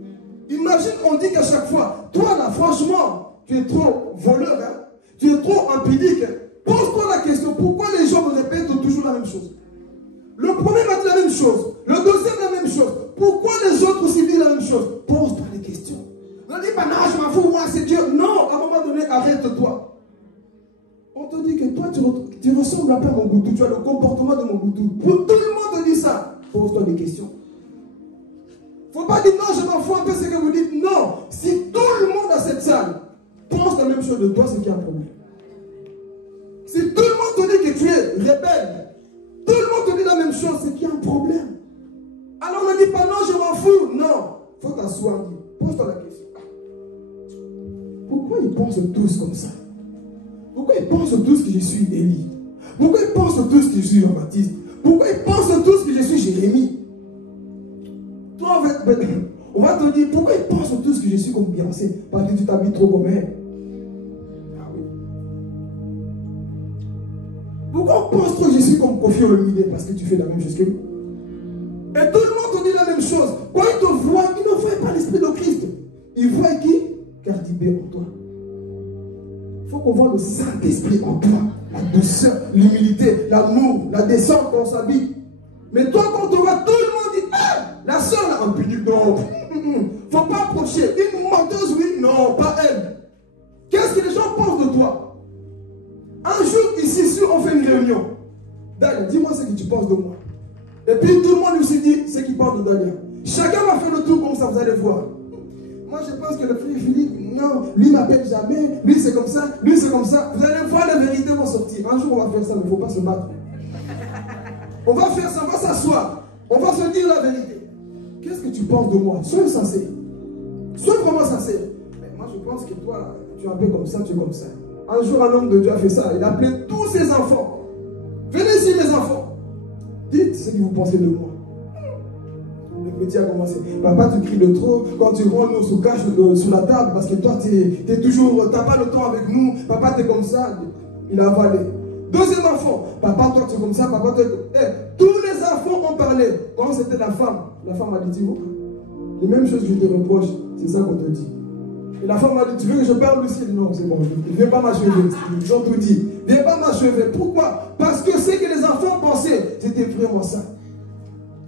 Imagine, on dit qu'à chaque fois, toi là, franchement, tu es trop voleur, hein? Tu es trop impudique. Pose-toi la question, pourquoi les gens me répètent toujours la même chose? Le premier m'a dit la même chose, le deuxième la même chose. Pourquoi les autres aussi disent la même chose? Pose-toi des questions. Ne dis pas, non, je m'en fous, moi c'est Dieu. Non, à un moment donné, arrête-toi. On te dit que toi, tu ressembles un peu à Mobutu, tu as le comportement de Mobutu. Tout le monde te dit ça. Pose-toi des questions. Il ne faut pas dire, non, je m'en fous un peu ce que vous dites. Non, si tout le monde à cette salle pense la même chose de toi, c'est qu'il y a un problème. Si tout le monde te dit que tu es rebelle, tout le monde te dit la même chose, c'est qu'il y a un problème. Alors ne dis pas non, je m'en fous. Non, il faut t'asseoir. Pose-toi la question. Pourquoi ils pensent tous comme ça? Pourquoi ils pensent tous que je suis Élie? Pourquoi ils pensent tous que je suis Jean-Baptiste? Pourquoi ils pensent tous que je suis Jérémie? Toi, on va te dire, pourquoi ils pensent tous que je suis comme Beyoncé? Parce que tu t'habilles trop comme elle. Pourquoi on pense que je suis comme Kofi Olomide? Parce que tu fais la même chose que lui. Et tout le monde te dit la même chose. Quand ils te voient, ils ne voient pas l'esprit de Christ. Ils voient qui? Cardi B en toi. Il faut qu'on voit le Saint-Esprit en toi. La douceur, l'humilité, l'amour, la descente dans sa vie. Mais toi, quand on te voit, tout le monde dit, ah, la soeur là, un pudique, non. Faut pas approcher. Une menteuse, oui, non, pas elle. Qu'est-ce que les gens pensent de toi? Un jour, ici, si on fait une réunion, Dalia, dis-moi ce que tu penses de moi. Et puis tout le monde lui s'est dit ce qu'il pense de Dalia. Chacun va faire le tour comme ça, vous allez voir. Moi, je pense que le frère Philippe, non, lui ne m'appelle jamais, lui c'est comme ça, lui c'est comme ça. Vous allez voir, les vérités vont sortir. Un jour, on va faire ça, mais il ne faut pas se battre. On va faire ça, on va s'asseoir. On va se dire la vérité. Qu'est-ce que tu penses de moi? Sois sincère. Sois vraiment sincère. Mais moi, je pense que toi, tu es un peu comme ça, tu es comme ça. Un jour, un homme de Dieu a fait ça. Il a appelé tous ses enfants. Venez ici, mes enfants. Dites ce que vous pensez de moi. Le petit a commencé. Papa, tu cries de trop. Quand tu rentres, on se cache sous la table parce que toi, tu n'as pas le temps avec nous. Papa, tu es comme ça. Il a avalé. Deuxième enfant. Papa, toi, tu es comme ça. Papa, toi, tous les enfants ont parlé. Quand c'était la femme a dit, les mêmes choses que je te reproche, c'est ça qu'on te dit. Et la femme m'a dit, tu veux que je parle aussi? Non, c'est bon, ne viens pas m'achever. Ils ont tout dit. Viens pas m'achever. Pourquoi? Parce que ce que les enfants pensaient, c'était vraiment ça.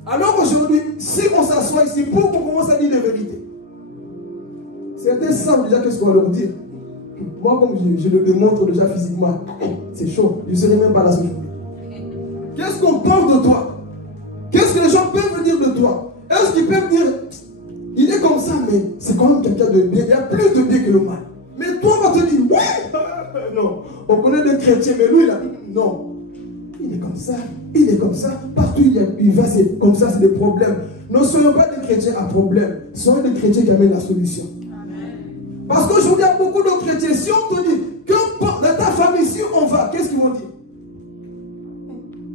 Alors aujourd'hui, si on s'assoit ici pour qu'on commence à dire des vérités, certains savent déjà qu'est-ce qu'on va leur dire. Moi, comme je le démontre déjà physiquement, c'est chaud. Je ne serai même pas là ce jour. Qu'est-ce qu'on pense de toi? Qu'est-ce que les gens peuvent dire de toi? Est-ce qu'ils peuvent dire, il est comme ça, mais c'est quand même quelqu'un de bien. Il y a plus de bien que le mal. Mais toi, on va te dire, ouais, non. On connaît des chrétiens, mais lui, il a dit, non. Il est comme ça, il est comme ça. Partout il va, c'est comme ça, c'est des problèmes. Ne soyons pas des chrétiens à problème. Soyons des chrétiens qui amènent la solution. Amen. Parce qu'aujourd'hui, il y a beaucoup de chrétiens. Si on te dit, dans ta famille, si on va, qu'est-ce qu'ils vont dire?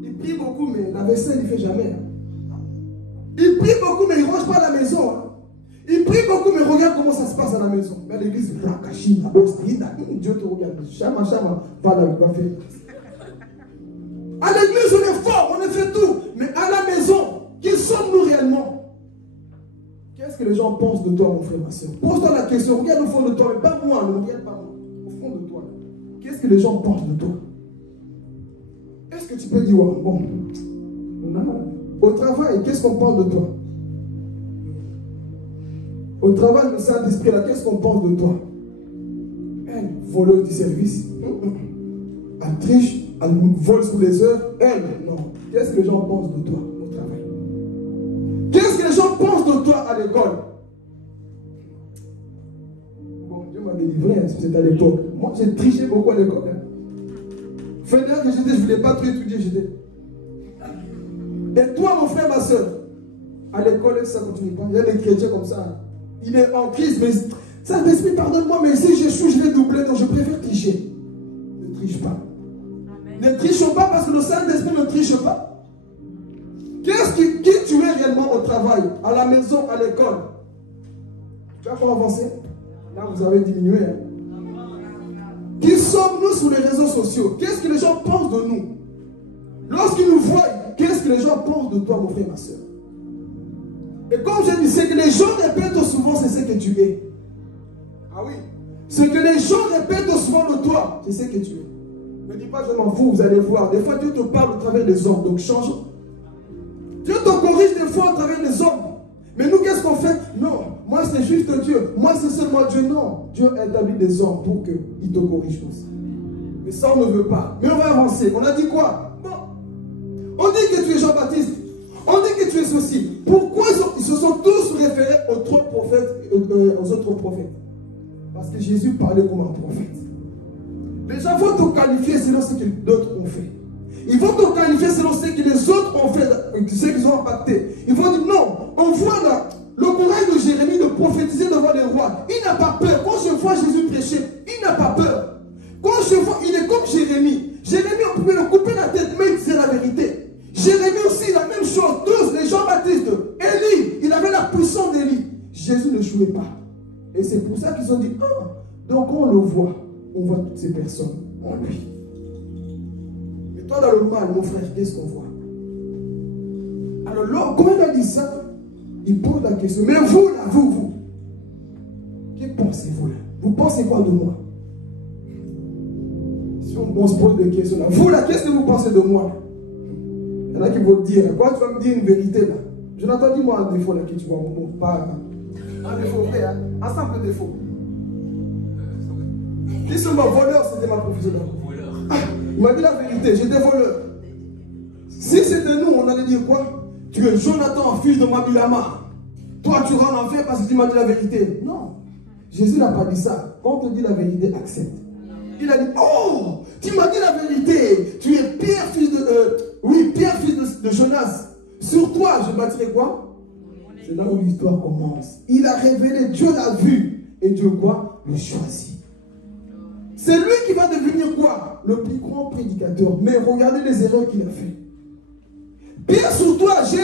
Ils prient beaucoup, mais la vaisselle, il ne fait jamais. Ils prient beaucoup, mais ils ne rangent pas la maison. Ils prient beaucoup, mais regarde comment ça se passe à la maison. Mais à l'église, Dieu te regarde. Chama, va là, va faire. À l'église, on est fort, on a fait tout. Mais à la maison, qui sommes-nous réellement? Qu'est-ce que les gens pensent de toi, mon frère, ma soeur? Pose-toi la question, regarde au fond de toi, mais pas moi, ne regarde pas moi. Au fond de toi. Qu'est-ce que les gens pensent de toi? Est-ce que tu peux dire, ouais, bon, non. Au travail, qu'est-ce qu'on pense de toi? Au travail, le Saint-Esprit, là, qu'est-ce qu'on pense de toi? Elle, voleuse du service. Elle triche, elle vole sous les heures. Elle, non. Qu'est-ce que les gens pensent de toi au travail? Qu'est-ce que les gens pensent de toi à l'école? Bon, Dieu m'a délivré, hein, c'était à l'époque. Moi, j'ai triché beaucoup à l'école. Hein. Fédéral que j'étais, je ne voulais pas trop étudier, j'étais. Et toi, mon frère, ma soeur, à l'école, ça ne continue pas. Il y a des chrétiens comme ça. Il est en crise, mais ça m'esprit, pardonne-moi, mais si j'échoue, je vais doubler, donc je préfère tricher. Ne triche pas. Amen. Ne trichons pas parce que le Saint-Esprit ne triche pas. Qui tu es réellement au travail, à la maison, à l'école? Tu vas pas avancer? Là, vous avez diminué. Hein? Qui sommes-nous sur les réseaux sociaux? Qu'est-ce que les gens pensent de nous? Lorsqu'ils nous voient, qu'est-ce que les gens pensent de toi, mon frère, ma soeur? Et comme j'ai dit, ce que les gens répètent souvent, c'est ce que tu es. Ah oui. Ce que les gens répètent souvent de toi, c'est ce que tu es. Ne dis pas, je m'en fous, vous allez voir. Des fois, Dieu te parle au travers des hommes, donc change. Dieu te corrige des fois au travers des hommes. Mais nous, qu'est-ce qu'on fait? Non, moi, c'est juste Dieu. Moi, c'est seulement Dieu. Non, Dieu établit des hommes pour qu'ils te corrigent aussi. Mais ça, on ne veut pas. Mais on va avancer. On a dit quoi? Bon. On dit que tu es Jean-Baptiste. On dit que tu es ceci. Pourquoi ils se sont tous référés aux autres prophètes? Parce que Jésus parlait comme un prophète. Les gens vont te qualifier selon ce que d'autres ont fait. Ils vont te qualifier selon ce que les autres ont fait, ce qu'ils ont impacté. Ils vont dire non, on voit là, le courage de Jérémie de prophétiser devant les rois. Il n'a pas peur. Quand je vois Jésus prêcher, il n'a pas peur. Quand je vois, il est comme Jérémie. Jérémie, on pouvait le couper la tête, mais il disait la vérité. Jérémie aussi, la même chose. Tous les Jean-Baptiste, Élie, il avait la puissance d'Élie. Jésus ne jouait pas. Et c'est pour ça qu'ils ont dit, ah, donc on le voit. On voit toutes ces personnes en lui. Mais toi, dans le mal, mon frère, qu'est-ce qu'on voit? Alors, quand il a dit ça, il pose la question. Mais vous, là, vous, que pensez-vous là? Vous pensez quoi de moi? Si on se pose des questions là, vous là, qu'est-ce que vous pensez de moi? Il y en a qui vont te dire, quand tu vas me dire une vérité là, Jonathan, dis-moi un défaut là que tu vois, pas un défaut vrai, hein? Un simple défaut. Dis-moi, voleur, c'était ma profession d'avant. Ah, il m'a dit la vérité, j'étais voleur. Si c'était nous, on allait dire quoi? Tu es Jonathan, fils de Mabilama. Toi, tu rends en enfer parce que tu m'as dit la vérité. Non. Jésus n'a pas dit ça. Quand on te dit la vérité, accepte. Il a dit, oh, tu m'as dit la vérité. Tu es Pierre, fils de de Jonas. Sur toi, je bâtirai quoi? C'est là où l'histoire commence. Il a révélé, Dieu l'a vu. Et Dieu quoi? Le choisit. C'est lui qui va devenir quoi? Le plus grand prédicateur. Mais regardez les erreurs qu'il a fait. Pierre, sur toi, je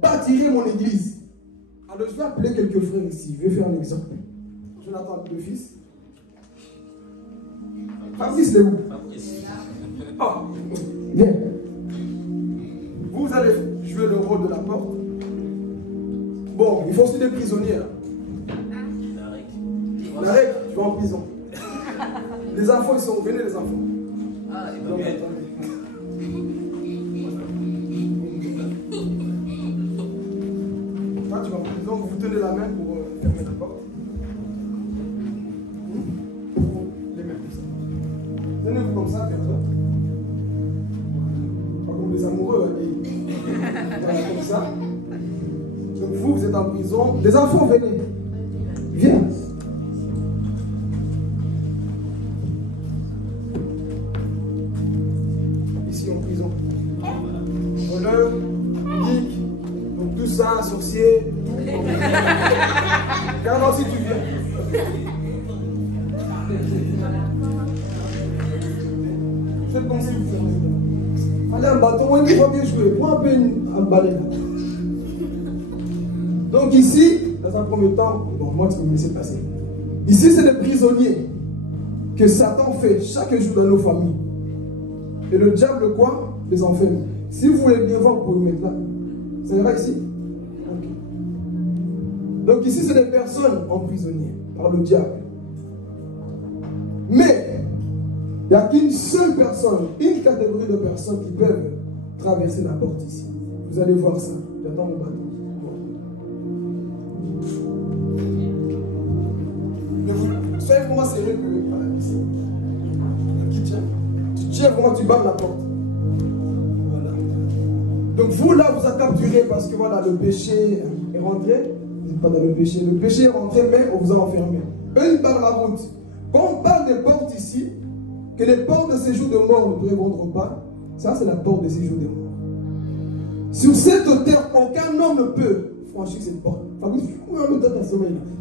bâtirai mon église. Alors je vais appeler quelques frères ici. Je vais faire un exemple. Jonathan, le fils. Fabrice, c'est où? Ah, viens. Vous allez jouer le rôle de la porte. Bon, il faut aussi des prisonniers. Narek, tu vas en prison. Les enfants, ils sont... Venez les enfants. Ah, ils vont bien. Toi, tu vas en prison, vous tenez la main pour fermer la porte. Les mains comme ça. Tenez-vous comme ça, comme ça. Pas comme les amoureux. Voilà, comme ça. Donc vous êtes en prison. Les enfants, venez. Viens. Ici en prison. Voleur, geek, donc tout ça, sorcier. Car si tu viens. Je te conseille de vous faire. Allez, un bâton, il va bien jouer. Prends un peu un balai. Donc ici, dans un premier temps, bon, moi tu peux me laisser passer. Ici, c'est les prisonniers que Satan fait chaque jour dans nos familles. Et le diable, quoi? Les enferme. Si vous voulez bien voir, vous pouvez mettre là. Ça ira ici? Okay. Donc ici, c'est des personnes emprisonnées par le diable. Mais, il n'y a qu'une seule personne, une catégorie de personnes qui peuvent traverser la porte ici. Vous allez voir ça. J'attends mon bâton. Soyez vraiment sérieux que qui tient. Tu tiens vraiment, tu barres la porte. Voilà. Donc vous là, vous êtes capturé parce que voilà, le péché est rentré. Vous n'êtes pas dans le péché. Le péché est rentré, mais on vous a enfermé. Eux, ils barrent la route. Quand on parle des portes ici, que les portes de séjour de mort ne prévendront pas, ça c'est la porte de séjour de mort. Sur cette terre, aucun homme ne peut franchir cette porte. Fabrice,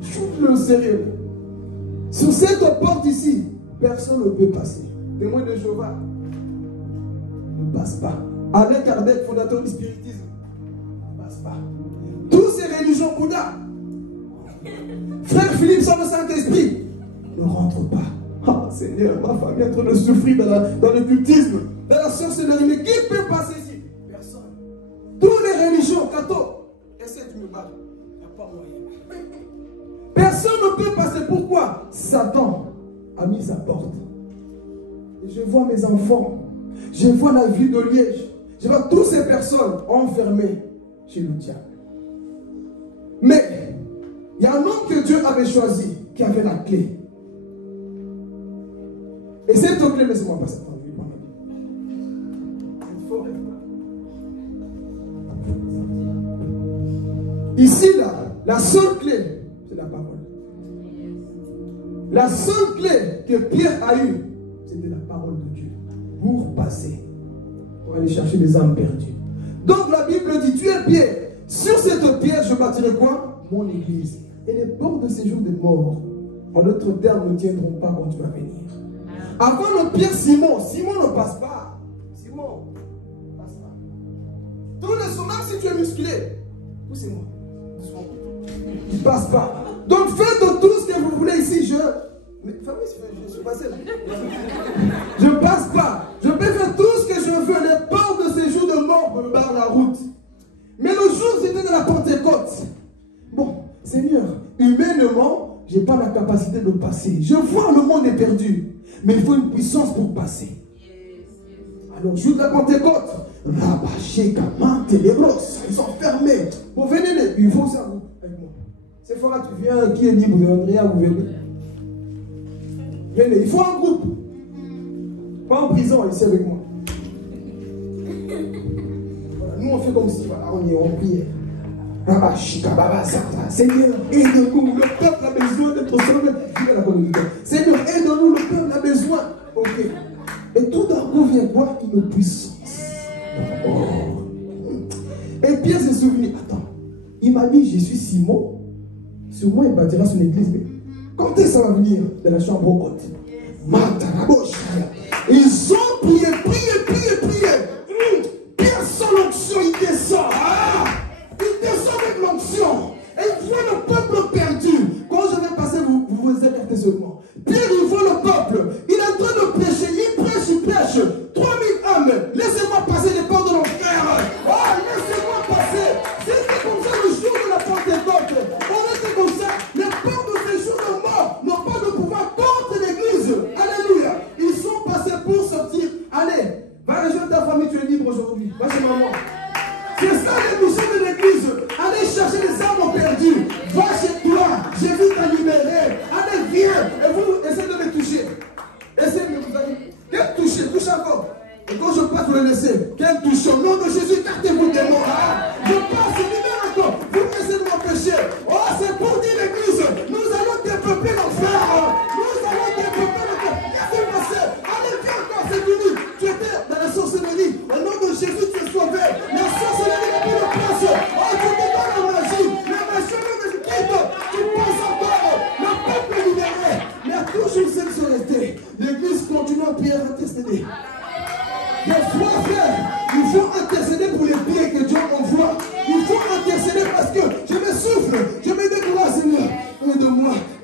shoot-le sérieux. Sur cette porte ici, personne ne peut passer. Témoin de Jéhovah ne passe pas. Alain Kardec, fondateur du spiritisme, ne passe pas. Tous ces religions Bouddha, frère Philippe sans le Saint-Esprit, ne rentrent pas. Ah Seigneur, ma famille est en train de souffrir dans le cultisme, dans la sorcellerie. Mais qui peut passer ici? Personne. Toutes les religions, cathos, essaie de me battre. Il n'y a pas moyen. Personne ne peut passer. Pourquoi? Satan a mis sa porte. Et je vois mes enfants. Je vois la ville de Liège. Je vois toutes ces personnes enfermées chez le diable. Mais il y a un homme que Dieu avait choisi qui avait la clé. Et cette clé, laissez-moi passer. Ici, là, la seule clé, c'est la parole. La seule clé que Pierre a eue, c'était la parole de Dieu. Pour passer. Pour aller chercher les âmes perdues. Donc la Bible dit, tu es Pierre. Sur cette pierre, je bâtirai quoi? Mon église. Et les portes de séjour des morts, en d'autres termes, ne tiendront pas quand tu vas venir. Avant le Pierre, Simon. Simon ne passe pas. Simon ne passe pas. Tous les sommets, si tu es musclé, poussez-moi. Il ne passe pas. Donc faites tout ce que vous voulez ici. Mais Fabrice, je suis passé là. Je ne passe pas. Je peux faire tout ce que je veux. Les portes de séjour de mort me barrent la route. Mais le jour où j'étais dans la Pentecôte, bon, Seigneur, humainement, je n'ai pas la capacité de passer. Je vois le monde est perdu. Mais il faut une puissance pour passer. Alors, jour de la Pentecôte, ils sont fermés. Vous venez, il faut ça avec moi. C'est fort, tu viens, qui est libre de Andrea, vous venez. Venez, il faut un groupe. Pas en prison, ici avec moi. Voilà, nous on fait comme si, voilà, on est en prière. Seigneur, aide-nous, le peuple a besoin d'être sauvé. Seigneur, aide-nous, le peuple a besoin. Ok. Et tout d'un coup vient quoi? Une puissance. Oh. m'a dit, je suis Simon. Sûrement, il bâtira son église. Mais quand est-ce que ça va venir de la chambre haute? Ils ont prié. Pierre sans l'onction, il descend. Il descend avec l'onction. Et il voit le peuple perdu. Quand je vais passer, vous écartez seulement. Pierre, il voit le peuple. Il est en train de prêcher. Il prêche. 3000 âmes. Laissez-moi passer les portes de l'enfer. Laissez-moi passer. C'était comme ça le jour de la Pentecôte. On était comme ça. Les portes de ces jours de mort n'ont pas de pouvoir contre l'église. Alléluia. Ils sont passés pour sortir. Allez, va rejoindre ta famille, tu es libre aujourd'hui. Va chez maman. C'est ça l'émission de l'église. Allez chercher les âmes perdues. Va chez toi. J'ai vu t'a libérer. Allez, viens. Et vous, essayez de me toucher. Essayez de vous aller. Quel toucher? Touche encore. Et quand je passe, vous le laissez. Quel toucher? Au nom de Jésus, écartez-vous des morts. Je passe, libère encore. Vous essayez de m'empêcher. C'est pour dire l'église. Nous allons développer l'enfer. Nous allons développer l'enfer. Laissez passer. Allez, viens encore, c'est fini. Tu étais dans la sorcellerie. Au nom de Jésus, tu es sauvé. La sorcellerie n'a plus de place. Tu étais dans la magie. La magie, au nom de Jésus, quitte. Tu passes encore. Le peuple est libéré. Mais toujours ceux qui sont restés. L'église continue à prier, à intercéder. Des fois, frère, il faut intercéder pour les biens que Dieu envoie. Il faut intercéder parce que je me souffle. Je me décourage, Seigneur.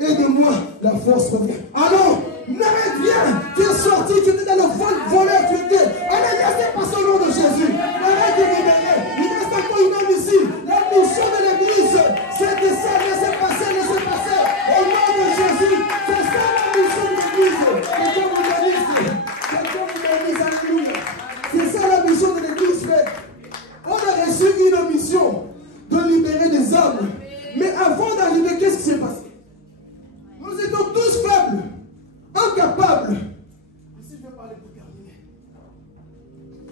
Aide-moi. La force revient. Alors, n'arrête rien. Tu es sorti, tu étais dans le voleur, tu étais. Allez, laissez passer au nom de Jésus. Arrête de libérer. Il reste encore une homme ici. La mission de l'église, c'est de ça. Laissez passer. Au nom de Jésus, c'est ça la mission de l'église. Que Dieu vous bénisse. Alléluia. C'est ça la mission de l'église, frère. On a reçu une mission de libérer des âmes. Mais avant d'arriver, qu'est-ce qui s'est passé? Nous étions tous faibles, incapables. Ici, je vais parler pour terminer.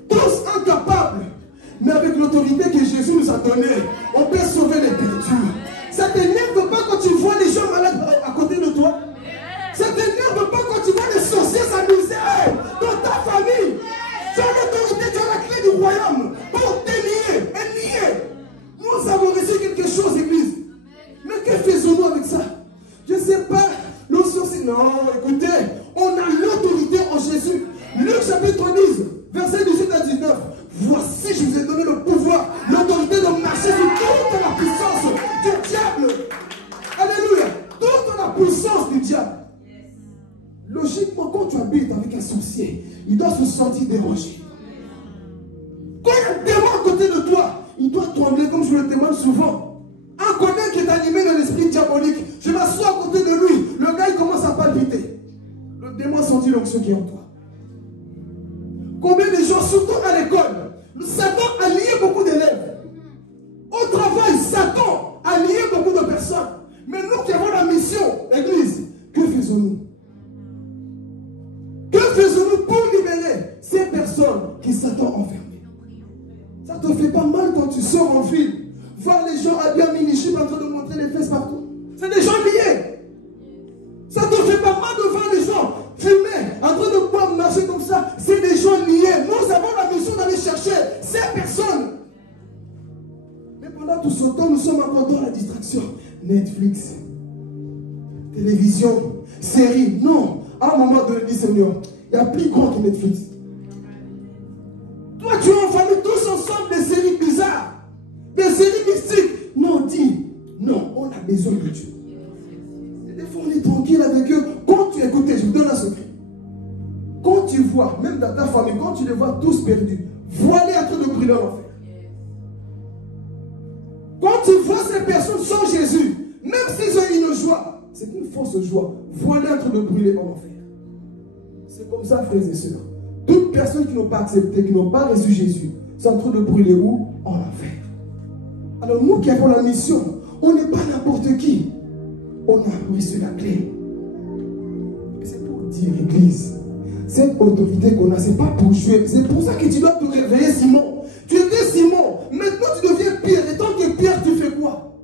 Tous incapables. Mais avec l'autorité que Jésus nous a donnée, on peut sauver les perdus. Ça ne t'énerve pas quand tu vois les gens malades à côté de toi? Ça ne t'énerve pas quand tu vois les sorciers s'amuser dans ta famille? Tu as l'autorité, tu as la clé du royaume pour te lier et lier. Nous avons reçu quelque chose, église. Mais que faisons-nous avec ça? Je ne sais pas. Nous sommes... Non, écoutez, on a l'autorité en Jésus. Luc chapitre 10, verset 18 à 19. Voici, je vous ai donné le pouvoir, l'autorité de marcher sur toute la puissance du diable. Alléluia. Toute la puissance du diable. Logiquement, quand tu habites avec un sorcier, il doit se sentir dérangé. Quand il y a un démon à côté de toi, il doit trembler comme je le demande souvent. Un copain qui est animé dans l'esprit diabolique, je m'assois à côté de lui, le gars il commence à palpiter. Le démon sentit l'onction qui est en toi. Combien de gens, surtout à l'école, Satan a lié beaucoup d'élèves. Au travail, Satan a lié beaucoup de personnes. Mais nous qui avons la mission, l'église, que faisons-nous? Que faisons-nous pour libérer ces personnes qui Satan a enfermées? Ça te fait pas mal quand tu sors en ville, voir les gens habillés en mini-jupe en train de montrer les fesses partout? C'est des gens liés. Ça te fait pas mal de voir les gens fumer, en train de boire, marcher comme ça. C'est des gens liés. Nous avons la mission d'aller chercher ces personnes. Mais pendant tout ce temps, nous sommes encore dans la distraction. Netflix, télévision, série. Non. À un moment donné, dit Seigneur, il y a plus grand que Netflix. Toi, tu as en famille tous ensemble des séries bizarres, des séries mystiques. Non, dis, non, on a besoin de Dieu. Et des fois, on est tranquille avec eux. Quand tu écoutes, je vous donne un secret. Quand tu vois, même dans ta famille, quand tu les vois tous perdus, voilés en train de brûler en enfer. Quand tu vois ces personnes sans Jésus, même s'ils ont une joie, c'est une fausse joie, voilés en train de brûler en enfer. C'est comme ça, frères et sœurs. Toutes personnes qui n'ont pas accepté, qui n'ont pas reçu Jésus, sont en train de brûler où? En enfer. Alors nous qui avons la mission, on n'est pas n'importe qui. On a reçu la clé. C'est pour dire, Église, cette autorité qu'on a, c'est pas pour jouer. C'est pour ça que tu dois te réveiller, Simon. Tu étais Simon. Maintenant, tu deviens Pierre. Et tant que Pierre, tu fais quoi?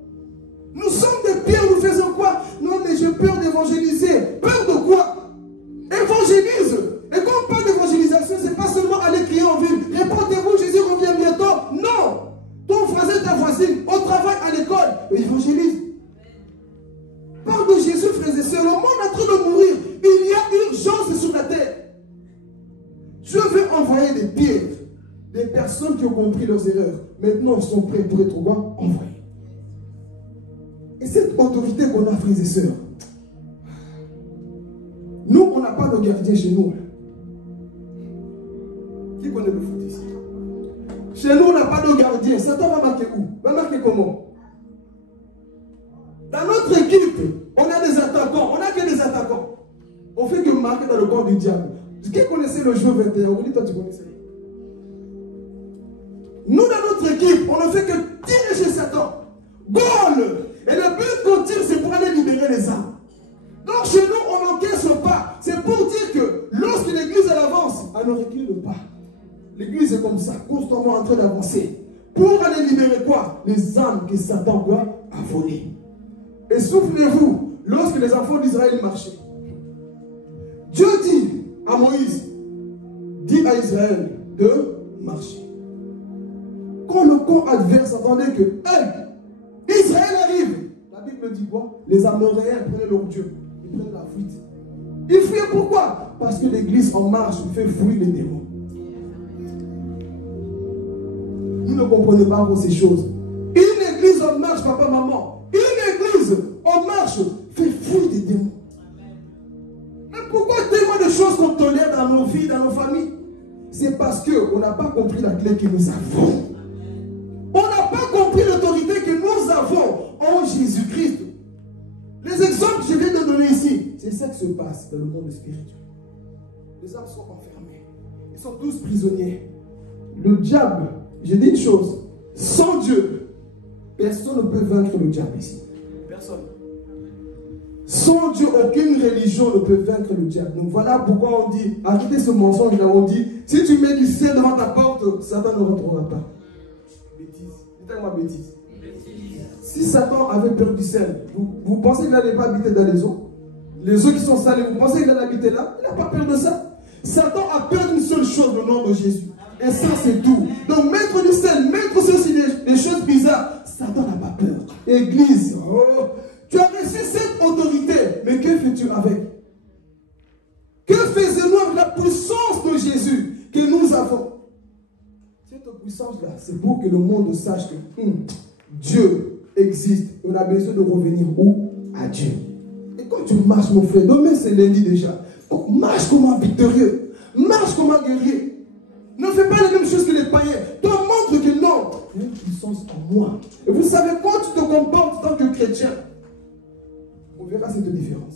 Nous sommes des Pierre, nous faisons quoi? Non, mais j'ai peur d'évangéliser. Peur de quoi? Évangélise. Et quand on parle d'évangélisation, c'est pas seulement aller crier en ville. Répondez-vous, Jésus revient bientôt. Non. Ton voisin, ta voisine, au travail, à l'école, de Jésus, frères et sœurs, le monde est en train de mourir. Il y a urgence sur la terre. Dieu veut envoyer des pierres. Des personnes qui ont compris leurs erreurs. Maintenant, sont prêts pour être quoi? Envoyés. Et cette autorité qu'on a, frères et sœurs, nous, on n'a pas de gardien chez nous. Qui connaît le foot ici? Chez nous, on n'a pas de gardien. Satan va marquer où? Va marquer comment? Dans notre équipe, on a des attaquants. On n'a que des attaquants. On fait que marquer dans le corps du diable. Qui connaissait le jeu 21? On dit, toi, tu connaissais. Nous, dans notre équipe, on ne fait que tirer chez Satan. Goal! Et le but qu'on tire, c'est pour aller libérer les âmes. Donc, chez nous, on n'encaisse pas. C'est pour dire que lorsque l'église elle avance, elle ne recule pas. L'église est comme ça, constamment en train d'avancer. Pour aller libérer quoi? Les âmes que Satan a volées. Et souvenez-vous, lorsque les enfants d'Israël marchaient, Dieu dit à Moïse, dit à Israël de marcher. Quand le camp adverse attendait que Israël arrive, la Bible dit quoi? Les Amoréens prenaient leur Dieu, ils prenaient la fuite. Ils fuyaient pourquoi? Parce que l'église en marche fait fuir les démons. Vous ne comprenez pas encore ces choses. Une église en marche, papa, maman, une église en marche fait fuir des démons. Mais pourquoi tellement de choses qu'on tolère dans nos vies, dans nos familles? C'est parce qu'on n'a pas compris la clé que nous avons. On n'a pas compris l'autorité que nous avons en Jésus-Christ. Les exemples que je viens de donner ici, c'est ça qui se passe dans le monde spirituel. Les âmes sont enfermés. Ils sont tous prisonniers. Le diable, je dis une chose, sans Dieu, personne ne peut vaincre le diable ici. Personne. Sans Dieu, aucune religion ne peut vaincre le diable. Donc voilà pourquoi on dit, arrêtez ce mensonge là, on dit, si tu mets du sel devant ta porte, Satan ne rentrera pas. Bêtise. Dites-moi bêtise. Si Satan avait peur du sel, vous pensez qu'il n'allait pas habiter dans les eaux? Les eaux qui sont salées, vous pensez qu'il allait habiter là? Il n'a pas peur de ça. Satan a peur d'une seule chose, le nom de Jésus. Et ça, c'est tout. Donc, mettre du sel, mettre ceci, des choses bizarres, Satan n'a pas peur. Église, tu as reçu cette autorité, mais que fais-tu avec? Que faisons-nous avec la puissance de Jésus que nous avons? Cette puissance-là, c'est pour que le monde sache que Dieu existe. On a besoin de revenir où? À Dieu. Et quand tu marches, mon frère, demain c'est lundi déjà, marche comme un victorieux, marche comme un guerrier. Ne fais pas les mêmes choses que les païens. Toi, montre que non, il y a une puissance en moi. Et vous savez, quand tu te comportes en tant que chrétien, on verra cette différence.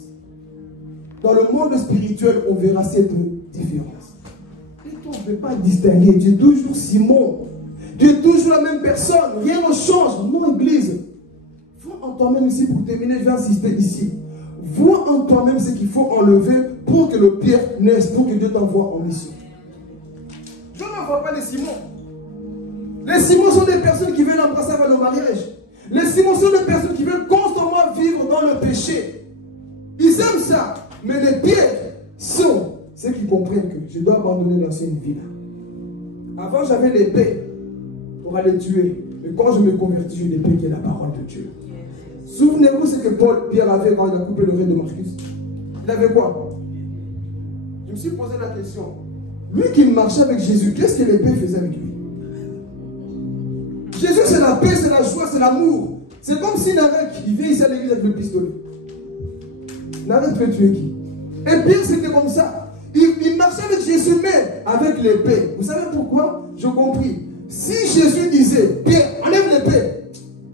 Dans le monde spirituel, on verra cette différence. Et toi, on ne peut pas distinguer. Tu es toujours Simon. Tu es toujours la même personne. Rien ne change. Non, Église. Vois en toi-même ici, pour terminer, je vais insister ici. Vois en toi-même ce qu'il faut enlever pour que le Pierre naisse, pour que Dieu t'envoie en mission. Dieu n'envoie pas les Simons. Les Simons sont des personnes qui veulent embrasser avant le mariage. Les Simons sont des personnes qui veulent constamment vivre dans le péché. Ils aiment ça. Mais les Pierres sont ceux qui comprennent que je dois abandonner l'ancienne vie là. Avant, j'avais l'épée pour aller tuer. Mais quand je me convertis, j'ai l'épée qui est la parole de Dieu. Souvenez-vous ce que Pierre avait quand il a coupé le rein de Marcus. Il avait quoi? Je me suis posé la question. Lui qui marchait avec Jésus, qu'est-ce que l'épée faisait avec lui? Jésus, c'est la paix, c'est la joie, c'est l'amour. C'est comme si Narek, il vient ici à l'église avec le pistolet. Narek peut tuer qui? Et Pierre, c'était comme ça. Il marchait avec Jésus, mais avec l'épée. Vous savez pourquoi? J'ai compris. Si Jésus disait, Pierre, enlève l'épée,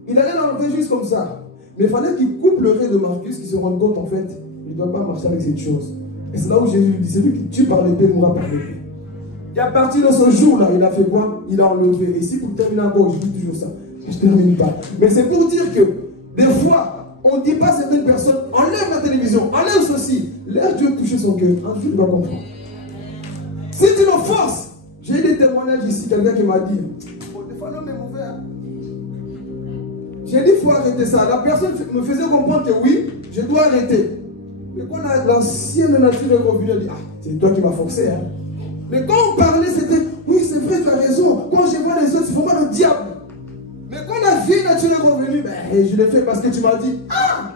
il allait l'enlever juste comme ça. Mais il fallait qu'il coupe le rein de Marcus, qu'il se rende compte, en fait, il ne doit pas marcher avec cette chose. Et c'est là où Jésus lui dit, c'est lui qui tue par l'épée, mourra par l'épée. Et à partir de ce jour-là, il a fait quoi? Il a enlevé. Et si pour terminer encore, je dis toujours ça, je ne termine pas. Mais c'est pour dire que, des fois, on ne dit pas à certaines personnes, enlève la télévision, enlève ceci. Laisse Dieu toucher son cœur. Ensuite, il va comprendre. Si tu le forces, j'ai des témoignages ici, quelqu'un qui m'a dit, des fois l'homme est mauvais. J'ai dit, il faut arrêter ça. La personne me faisait comprendre que oui, je dois arrêter. Mais quand l'ancienne nature est revenue, elle dit, ah, c'est toi qui m'as forcé. Hein. Mais quand on parlait, c'était, oui, c'est vrai, tu as raison. Quand je vois les autres, c'est vraiment le diable. Mais quand la vieille nature est revenue, ben, je l'ai fait parce que tu m'as dit, ah,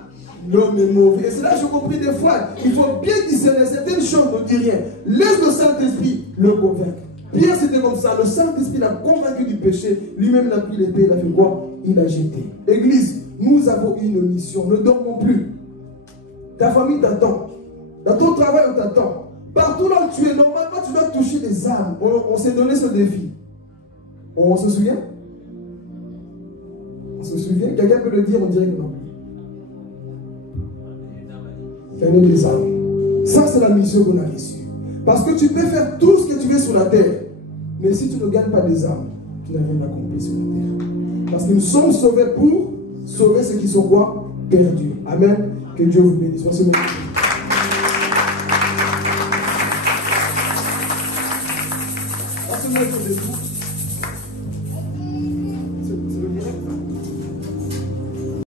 l'homme est mauvais. Et c'est là que j'ai compris des fois, il faut bien discerner certaines choses, ne dit rien. Laisse le Saint-Esprit le convaincre. Pierre, c'était comme ça. Le Saint-Esprit l'a convaincu du péché. Lui-même l'a pris l'épée, il a fait quoi? Il a jeté. Église, nous avons une mission. Ne dormons plus. Ta famille t'attend. Dans ton travail, on t'attend. Partout là où tu es, normalement, tu dois toucher des âmes. On s'est donné ce défi. On se souvient? On se souvient? Quelqu'un peut le dire, on dirait que non. Gagner des âmes. Ça, c'est la mission qu'on a reçue. Parce que tu peux faire tout ce que tu veux sur la terre. Mais si tu ne gagnes pas des âmes, tu n'as rien accompli sur la terre. Parce que nous sommes sauvés pour sauver ceux qui sont quoi? Perdus. Amen. Que Dieu vous bénisse. Merci beaucoup. On va se mettre debout.